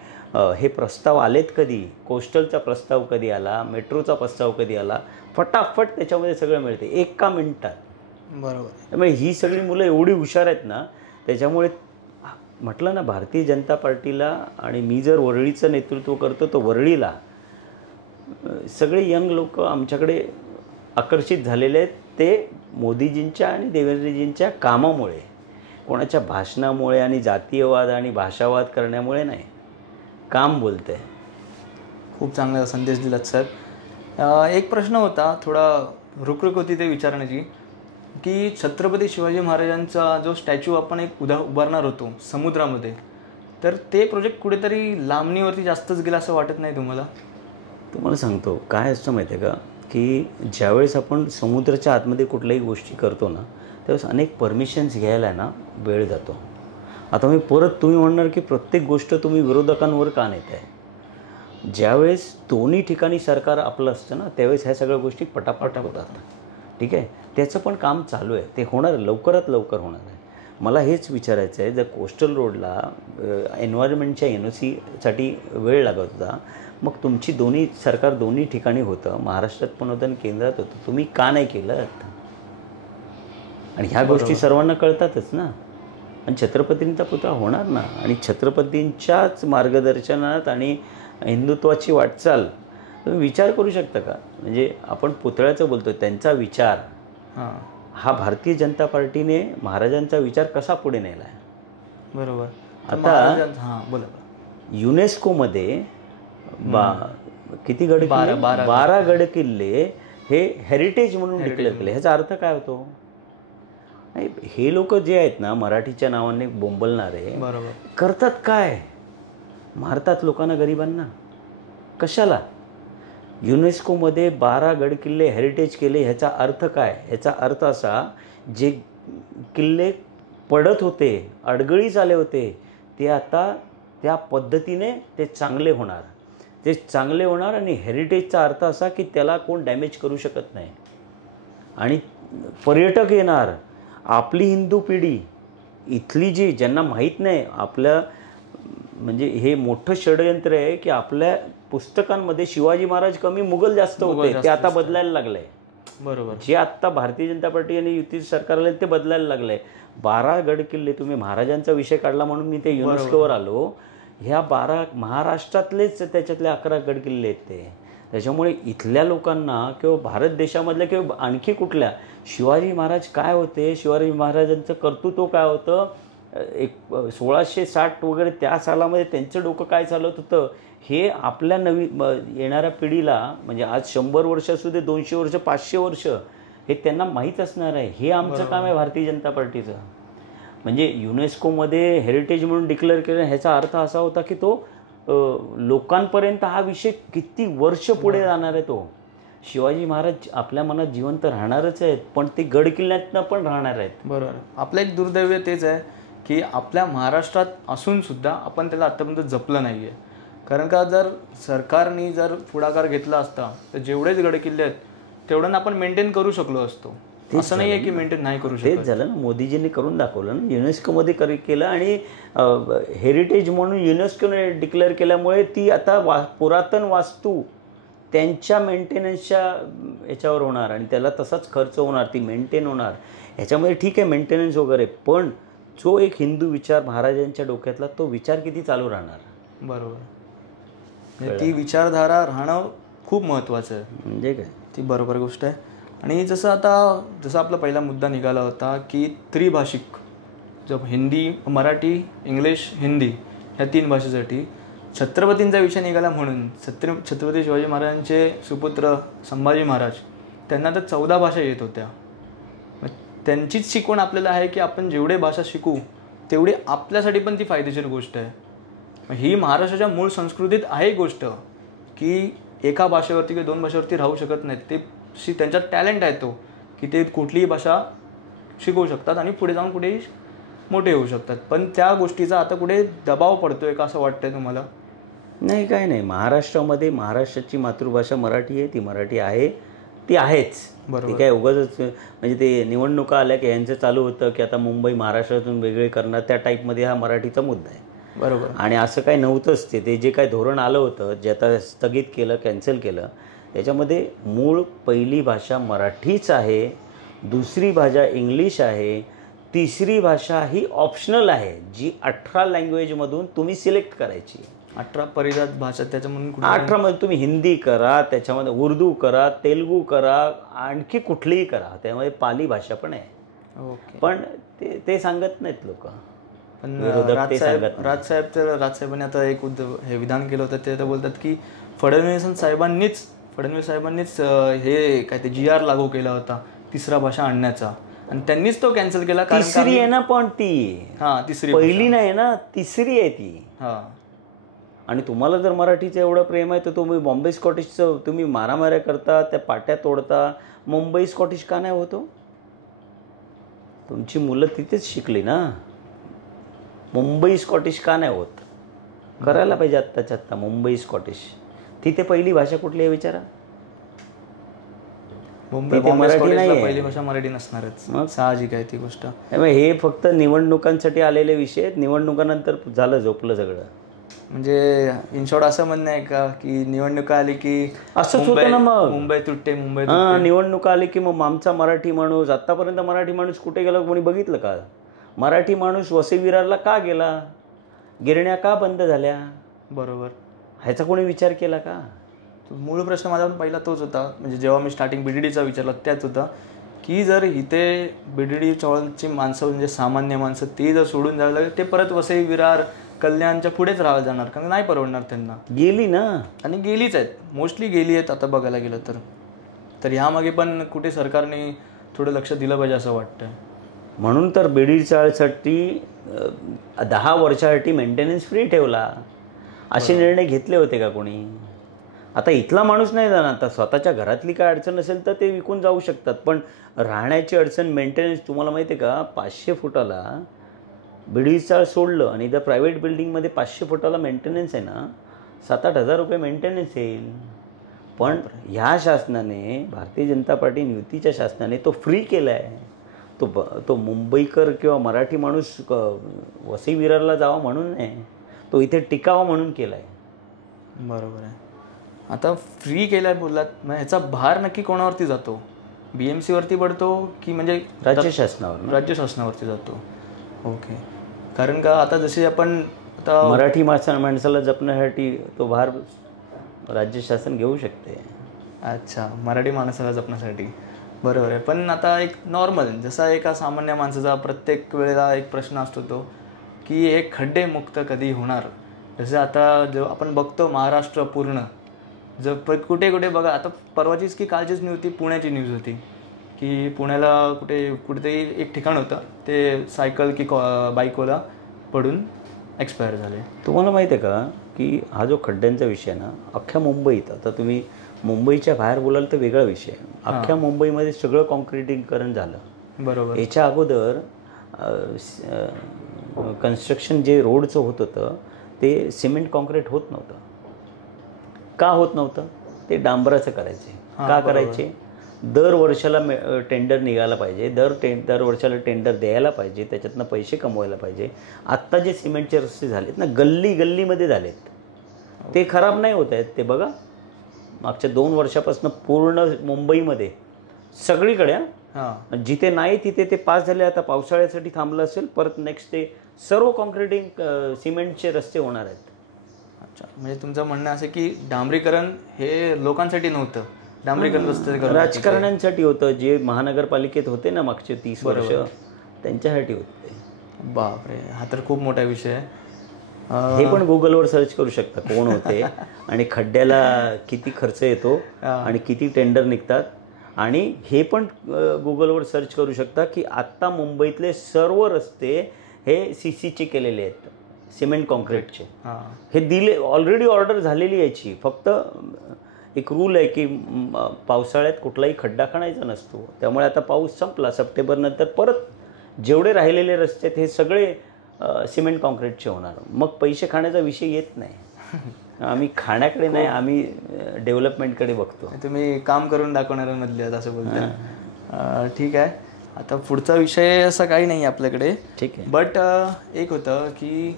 हे प्रस्ताव आलेत कधी, कोस्टलचा प्रस्ताव कधी आला, मेट्रोचा प्रस्ताव कधी आला, फटाफट त्याच्यामध्ये सगळं मिळते 1 मिनिटात. बरोबर. त्यामुळे ही सगळी मुलं एवढी हुशार आहेत ना, त्याच्यामुळे म्हटलं ना भारतीय जनता पार्टीला, आणि मी जर वरळीचं नेतृत्व करतो तर वरळीला सगळे यंग लोक आमच्याकडे आकर्षित झालेले आहेत. ते मोदीजींच्या आणि देवेंद्रजींच्या कामामुळे, कोणाच्या भाषणामुळे आणि जातीयवाद आणि भाषावाद करण्यामुळे नाही. काम बोलतंय. खूप चांगला संदेश दिलात सर. एक प्रश्न होता, थोडा रुकरुक होती ते विचारण्याची, की छत्रपती शिवाजी महाराजांचा जो स्टॅच्यू आपण एक उभारणार होतो समुद्रामध्ये, तर ते प्रोजेक्ट कुठेतरी लांबणीवरती जास्तच गेला असं वाटत नाही तुम्हाला? तुम्हाला सांगतो काय असतं माहिती आहे का, की ज्यावेळेस आपण समुद्राच्या आतमध्ये कुठल्याही गोष्टी करतो ना, त्यावेळेस अनेक परमिशन्स घ्यायला ना वेळ जातो. आता मी तुम्ही म्हणणार की प्रत्येक गोष्ट तुम्ही विरोधकांवर का नेताय? ज्यावेळेस दोन्ही ठिकाणी सरकार आपलं असतं ना, त्यावेळेस ह्या सगळ्या गोष्टी पटापट होतात. ठीक आहे, त्याचं पण काम चालू आहे, ते होणार, लवकरात लवकर होणार आहे. मला हेच विचारायचं आहे, जर कोस्टल रोडला एन्व्हायरमेंटच्या NOCसाठी वेळ लागत होता, मग तुमची दोन्ही सरकार दोन्ही ठिकाणी होतं, महाराष्ट्रात पण होतं आणि केंद्रात होतं, तुम्ही का नाही केलं? आणि ह्या गोष्टी सर्वांना कळतातच ना. आणि छत्रपतींचा पुतळा होणार ना, आणि छत्रपतींच्याच मार्गदर्शनात आणि हिंदुत्वाची वाटचाल तुम्ही विचार करू शकता का? म्हणजे आपण पुतळ्याचं बोलतो, त्यांचा विचार हा भारतीय जनता पार्टीने महाराजांचा विचार कसा पुढे नेला आहे? बरोबर. आता बोला. युनेस्कोमध्ये किती गड 12 गड किल्ले हे हेरिटेज म्हणून डिक्लेअर केले. ह्याचा अर्थ काय होतो? नाही, हे लोक जे आहेत ना मराठीच्या नावाने बोंबलणारे, करतात काय? मारतात लोकांना, गरिबांना. कशाला? युनेस्कोमध्ये 12 गड किल्ले हेरिटेज केले. ह्याचा अर्थ काय? ह्याचा अर्थ असा, जे किल्ले पडत होते, अडगळीस आले होते, ते आता त्या पद्धतीने ते चांगले होणार. ते चांगले होणार. आणि हेरिटेजचा अर्थ असा की त्याला कोण डॅमेज करू शकत नाही. आणि पर्यटक येणार. आपली हिंदू पिढी इथली जी, ज्यांना माहीत नाही, आपल्या म्हणजे हे मोठं षडयंत्र आहे की आपल्या पुस्तकांमध्ये शिवाजी महाराज कमी, मुघल जास्त होते. ते आता बदलायला लागलंय. बरोबर. जे आत्ता भारतीय जनता पार्टी आणि युती सरकार आले ते बदलायला लागलंय. 12 गड किल्ले, तुम्ही महाराजांचा विषय काढला म्हणून मी ते युनेस्कोवर आलो. ह्या 12 महाराष्ट्रातलेच त्याच्यातले 11 गड किल्ले आहेत ते. त्याच्यामुळे इथल्या लोकांना किंवा भारत देशामधल्या किंवा आणखी कुठल्या, शिवाजी महाराज काय होते, शिवाजी महाराजांचं कर्तृत्व काय होतं, 1660 वगैरे त्या सालामध्ये त्यांचं डोकं काय चालत होतं, हे आपल्या येणाऱ्या पिढीला, म्हणजे आज 100 वर्ष असू दे, 200 वर्ष, 500 वर्ष, हे त्यांना माहीत असणार आहे. हे आमचं काम आहे भारतीय जनता पार्टीचं. म्हणजे युनेस्कोमध्ये हेरिटेज म्हणून डिक्लेअर केलं, ह्याचा अर्थ असा होता की तो लोकांपर्यंत हा विषय किती वर्ष पुढे जाणार आहे. तो शिवाजी महाराज आपल्या मनात जिवंत राहणारच आहेत, पण ते गड किल्ल्यातनं पण राहणार आहेत. बरोबर. आपलं एक दुर्दैव तेच आहे की आपल्या महाराष्ट्रात असून सुद्धा आपण त्याला आत्तापर्यंत जपलं नाही आहे. कारण का, जर सरकारने जर पुढाकार घेतला असता तर जेवढेच गड किल्ले आहेत तेवढ्यांना आपण मेंटेन करू शकलो असतो. असं नाही आहे की मेंटेन नाही करू शकत. तेच झालं ना, मोदीजींनी करून दाखवलं ना, युनेस्कोमध्ये केलं. आणि हेरिटेज म्हणून युनेस्कोने डिक्लेअर केल्यामुळे ती आता पुरातन वास्तू त्यांच्या मेंटेनन्सच्या याच्यावर होणार आणि त्याला तसाच खर्च होणार, ती मेंटेन होणार. ह्याच्यामध्ये ठीक आहे मेंटेनन्स वगैरे, पण जो एक हिंदू विचार महाराजांच्या डोक्यातला, तो विचार किती चालू राहणार? बरोबर. ती विचारधारा राहणं खूप महत्त्वाचं आहे. म्हणजे काय, ती बरोबर गोष्ट आहे. आणि जसं आपला पहिला मुद्दा निघाला होता की त्रिभाषिक, जब हिंदी, मराठी, इंग्लिश, हिंदी ह्या 3 भाषेसाठी छत्रपतींचा विषय निघाला. म्हणून छत्रपती शिवाजी महाराजांचे सुपुत्र संभाजी महाराज, त्यांना तर 14 भाषा येत होत्या. त्यांचीच शिकवण आपल्याला आहे की आपण जेवढे भाषा शिकू तेवढी आपल्यासाठी पण ती फायदेशीर गोष्ट आहे. ही महाराष्ट्राच्या मूळ संस्कृतीत आहे गोष्ट की एका भाषेवरती किंवा 2 भाषेवरती राहू शकत नाहीत. ते त्यांच्यात टॅलेंट आहे तो की ते कुठलीही भाषा शिकवू शकतात आणि पुढे जाऊन कुठेही मोठे होऊ शकतात. पण त्या गोष्टीचा आता कुठे दबाव पडतोय का असं वाटतंय तुम्हाला? नाही, काय नाही. महाराष्ट्रामध्ये महाराष्ट्राची मातृभाषा मराठी आहे. ती मराठी आहे, ती आहेच. ती काय उगाच, म्हणजे ते निवडणुका आल्या की यांचं चालू होतं की आता मुंबई महाराष्ट्रातून वेगळे करणार, त्या टाईपमध्ये हा मराठीचा मुद्दा आहे. बरोबर. आणि असं काही नव्हतंच. ते जे काय धोरण आलं होतं, जे आता स्थगित केलं, कॅन्सल केलं, त्याच्यामध्ये मूळ पहिली भाषा मराठीच आहे, दुसरी भाषा इंग्लिश आहे, तिसरी भाषा ही ऑप्शनल आहे, जी 18 लँग्वेजमधून तुम्ही सिलेक्ट करायची. 18 परिजात भाषा, त्याच्यामधून 18मध्ये तुम्ही हिंदी करा, त्याच्यामध्ये उर्दू करा, तेलुगू करा, आणखी कुठलीही करा, त्यामध्ये पाली भाषा पण आहे. ओके. पण ते सांगत नाहीत लोक. पण राजसाहेबांनी आता एक हे विधान केलं होतं. ते बोलतात की फडणवीस साहेबांनीच हे काय ते GR लागू केला होता 3रा भाषा आणण्याचा, आणि त्यांनीच तो कॅन्सल केला. तिसरी आहे ना, पण ती तिसरी, पहिली नाही ना, तिसरी आहे ती. आणि तुम्हाला जर मराठीचं एवढं प्रेम आहे तर तुम्ही बॉम्बे स्कॉटिशचं तुम्ही मारामाऱ्या करता, त्या पाट्या तोडता. मुंबई स्कॉटिश का नाही होतो? तुमची मुलं तिथेच शिकली ना. मुंबई स्कॉटिश का नाही होत? करायला पाहिजे आत्ताच्या आत्ता मुंबई स्कॉटिश. तिथे पहिली भाषा कुठली आहे विचारा? मराठी नाही, पहिली भाषा मराठी नसणारच. मग साहजिक आहे ती गोष्ट. हे फक्त निवडणुकांसाठी आलेले विषय आहेत. निवडणुकानंतर झालं, झोपलं सगळं. म्हणजे इन शॉर्ट असं म्हणणं आहे का की निवडणुका आली की असंच होतं ना मग. मुंबई तुटते मुंबई हां, निवडणूक आली की मग आमचा मराठी माणूस, आत्तापर्यंत मराठी माणूस कुठे गेला कोणी बघितलं का? मराठी माणूस वसई विरारला का गेला? गिरण्या का बंद झाल्या? बरोबर. ह्याचा कोणी विचार केला का? मूळ प्रश्न माझा पहिला तोच होता, म्हणजे जेव्हा मी स्टार्टिंग बीडीडीचा विचारला त्याच होता की जर इथे बीडीडी चौळची माणसं म्हणजे सामान्य माणसं ती जर सोडून जायला लागली ते परत वसई विरार कल्याणच्या पुढेच राहायला जाणार, कारण नाही परवडणार त्यांना. गेली ना. आणि गेलीच आहेत, मोस्टली गेली आहेत आता बघायला गेलं तर ह्यामागे पण कुठे सरकारने थोडं लक्ष दिलं पाहिजे असं वाटतं. म्हणून तर बीडी चाळसाठी 10 वर्षासाठी मेंटेनन्स फ्री ठेवला. असे निर्णय घेतले होते का कोणी? आता इथला माणूस नाही जाणार, आता स्वतःच्या घरातली काय अडचण असेल तर ते विकून जाऊ शकतात, पण राहण्याची अडचण, मेंटेनन्स, तुम्हाला माहिती आहे का 500 फुटाला बीडी चाळ सोडलं आणि जर प्रायव्हेट बिल्डिंगमध्ये 500 फुटाला मेंटेनन्स आहे ना, 7-8 हजार रुपये मेंटेनन्स येईल. पण ह्या शासनाने, भारतीय जनता पार्टी युतीच्या शासनाने तो फ्री केला आहे. तो मुंबईकर किंवा मराठी माणूस वसई विरारला जावा म्हणून नाही, तो इथे टिकावा म्हणून केला आहे. बरोबर आहे. आता फ्री केलाय बोललात, मग ह्याचा भार नक्की कोणावरती जातो? BMC वरती पडतो की म्हणजे राज्य शासनावर? राज्य शासनावरती जातो. ओके. कारण का आता जसे आपण आता मराठी माणसाला जपण्यासाठी तो भार राज्य शासन घेऊ शकते. अच्छा, मराठी माणसाला जपण्यासाठी. बरोबर आहे. पण आता एक नॉर्मल जसा एका सामान्य माणसाचा प्रत्येक वेळेला एक प्रश्न असतो तो की हे खड्डे मुक्त कधी होणार? जसं आता जो आपण बघतो महाराष्ट्र पूर्ण जर कुठे कुठे बघा, आता परवाचीच की कालचीच न्यूज होती, पुण्याची न्यूज होती की पुण्याला कुठेतरी एक ठिकाण होतं, ते सायकल की बाईकवाला पडून एक्सपायर झाले. तुम्हाला माहिती आहे का की हा जो खड्ड्यांचा विषय ना, अख्ख्या मुंबईत, आता तुम्ही मुंबईच्या बाहेर बोलाल तर वेगळा विषय, अख्ख्या मुंबईमध्ये सगळं कॉन्क्रिटीकरण झालं. बरोबर. याच्या अगोदर कन्स्ट्रक्शन जे रोडचं होत होतं ते सिमेंट कॉन्क्रीट होत नव्हतं. का होत नव्हतं? ते डांबराचं करायचे. का करायचे? दर वर्षाला टेंडर निघायला पाहिजे, दर वर्षाला टेंडर द्यायला पाहिजे, त्याच्यातनं पैसे कमवायला पाहिजे. आत्ता जे सिमेंटचे रस्ते झालेत ना, गल्लीमध्ये झालेत, ते खराब नाही होत आहेत. ते बघा, मागच्या 2 वर्षापासून पूर्ण मुंबईमध्ये सगळीकडे, जिथे नाही तिथे ते पास झाले. आता पावसाळ्यासाठी थांबलं असेल, परत नेक्स्ट डे सर्व कॉन्क्रिटिंग सिमेंटचे रस्ते होणार आहेत. अच्छा, म्हणजे तुमचं म्हणणं असं की डांबरीकरण हे लोकांसाठी नव्हतं, डांबरीकरण रस्ते राजकारण्यांसाठी होतं. जे महानगरपालिकेत होते ना मागचे 30 वर्ष, त्यांच्यासाठी होते. बापरे, हा तर खूप मोठा विषय आहे. हे पण गुगलवर सर्च करू शकता कोण होते आणि खड्ड्याला किती खर्च येतो आणि किती टेंडर निघतात. आणि हे पण गुगलवर सर्च करू शकता की आत्ता मुंबईतले सर्व रस्ते हे CCचे केलेले आहेत, सिमेंट कॉन्क्रीटचे. हे दिले, ऑलरेडी ऑर्डर झालेली याची. फक्त एक रूल आहे की पावसाळ्यात कुठलाही खड्डा खणायचा नसतो. त्यामुळे आता पाऊस संपला, सप्टेंबरनंतर परत जेवढे राहिलेले रस्ते आहेत हे सगळे सिमेंट कॉन्क्रीटचे होणार. मग पैसे खाण्याचा विषय येत नाही. आम्ही खाण्याकडे नाही, आम्ही डेव्हलपमेंटकडे बघतो. तुम्ही काम करून दाखवणाऱ्यांमधले आहेत असं बोलता. ठीक आहे. आता पुढचा विषय असा काही नाही आपल्याकडे. ठीक आहे. बट एक होतं की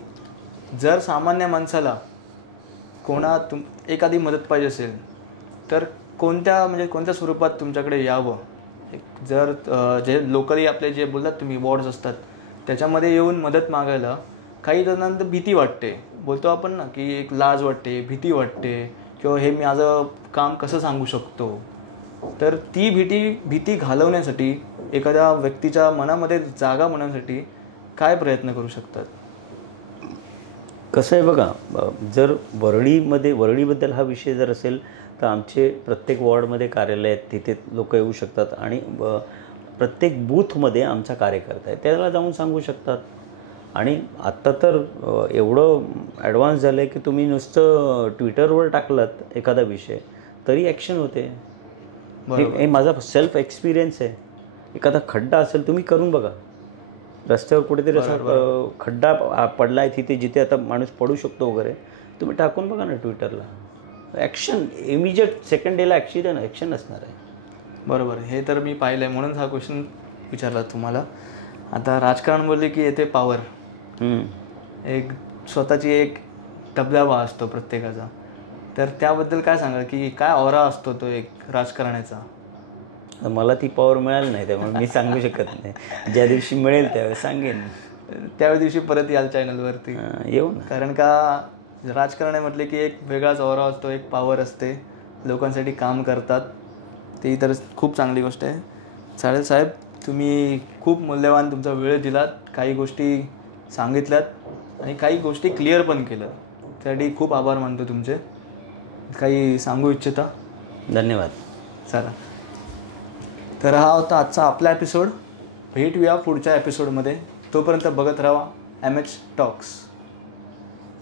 जर सामान्य माणसाला एखादी मदत पाहिजे असेल तर कोणत्या स्वरूपात तुमच्याकडे यावं? जर जे लोकली आपले जे बोललात तुम्ही वॉर्ड्स असतात त्याच्यामध्ये येऊन मदत मागायला काही जणांना भीती वाटते, बोलतो आपण ना की एक लाज वाटते, भीती वाटते, किंवा हे माझं काम कसं सांगू शकतो. तर ती भीती घालवण्यासाठी एखाद्या व्यक्तीच्या मनामध्ये जागा होण्यासाठी काय प्रयत्न करू शकतात? कसं आहे बघा, जर वरळीबद्दल हा विषय जर असेल तर आमचे प्रत्येक वॉर्डमध्ये कार्यालय आहेत, तिथे लोक येऊ शकतात आणि प्रत्येक बूथमध्ये आमचा कार्यकर्ता आहे, त्याला जाऊन सांगू शकतात. आणि आत्ता तर एवढं ॲडव्हान्स झालं आहे की तुम्ही नुसतं ट्विटरवर टाकलात एखादा विषय तरी ॲक्शन होते. हे माझा सेल्फ एक्सपिरियन्स आहे. एखादा खड्डा असेल तुम्ही करून बघा, रस्त्यावर कुठेतरी असं खड्डा पडला आहे तिथे जिथे आता माणूस पडू शकतो वगैरे, तुम्ही टाकून बघा ना ट्विटरला, ॲक्शन इमिजिएट सेकंड डेला ॲक्शन असणार आहे. बरोबर, हे तर मी पाहिलं आहे, म्हणून हा क्वेश्चन विचारला तुम्हाला. आता राजकारण बोलले की येते पॉवर, एक स्वतःची एक दबदबा असतो प्रत्येकाचा. तर त्याबद्दल काय सांगाल की काय ऑरा असतो तो एक राजकारण्याचा? तर मला ती पॉवर मिळाली नाही त्यामुळे मी सांगू शकत नाही. ज्या दिवशी मिळेल त्यावेळेस सांगेन. त्या दिवशी परत याल चॅनलवरती. येऊ ना. कारण का राजकारण म्हटले की एक वेगळाच ऑरा असतो, एक पॉवर असते, लोकांसाठी काम करतात, ती तर खूप चांगली गोष्ट आहे. चालेल साहेब, तुम्ही खूप मूल्यवान तुमचा वेळ दिलात, काही गोष्टी सांगितल्यात आणि काही गोष्टी क्लिअर पण केलं, त्यासाठी खूप आभार मानतो तुमचे. काही सांगू इच्छिता? धन्यवाद. चला, तर हा होता आजचा आपला एपिसोड. भेटूया पुढच्या एपिसोडमध्ये. तोपर्यंत बघत राहा MH टॉक्स.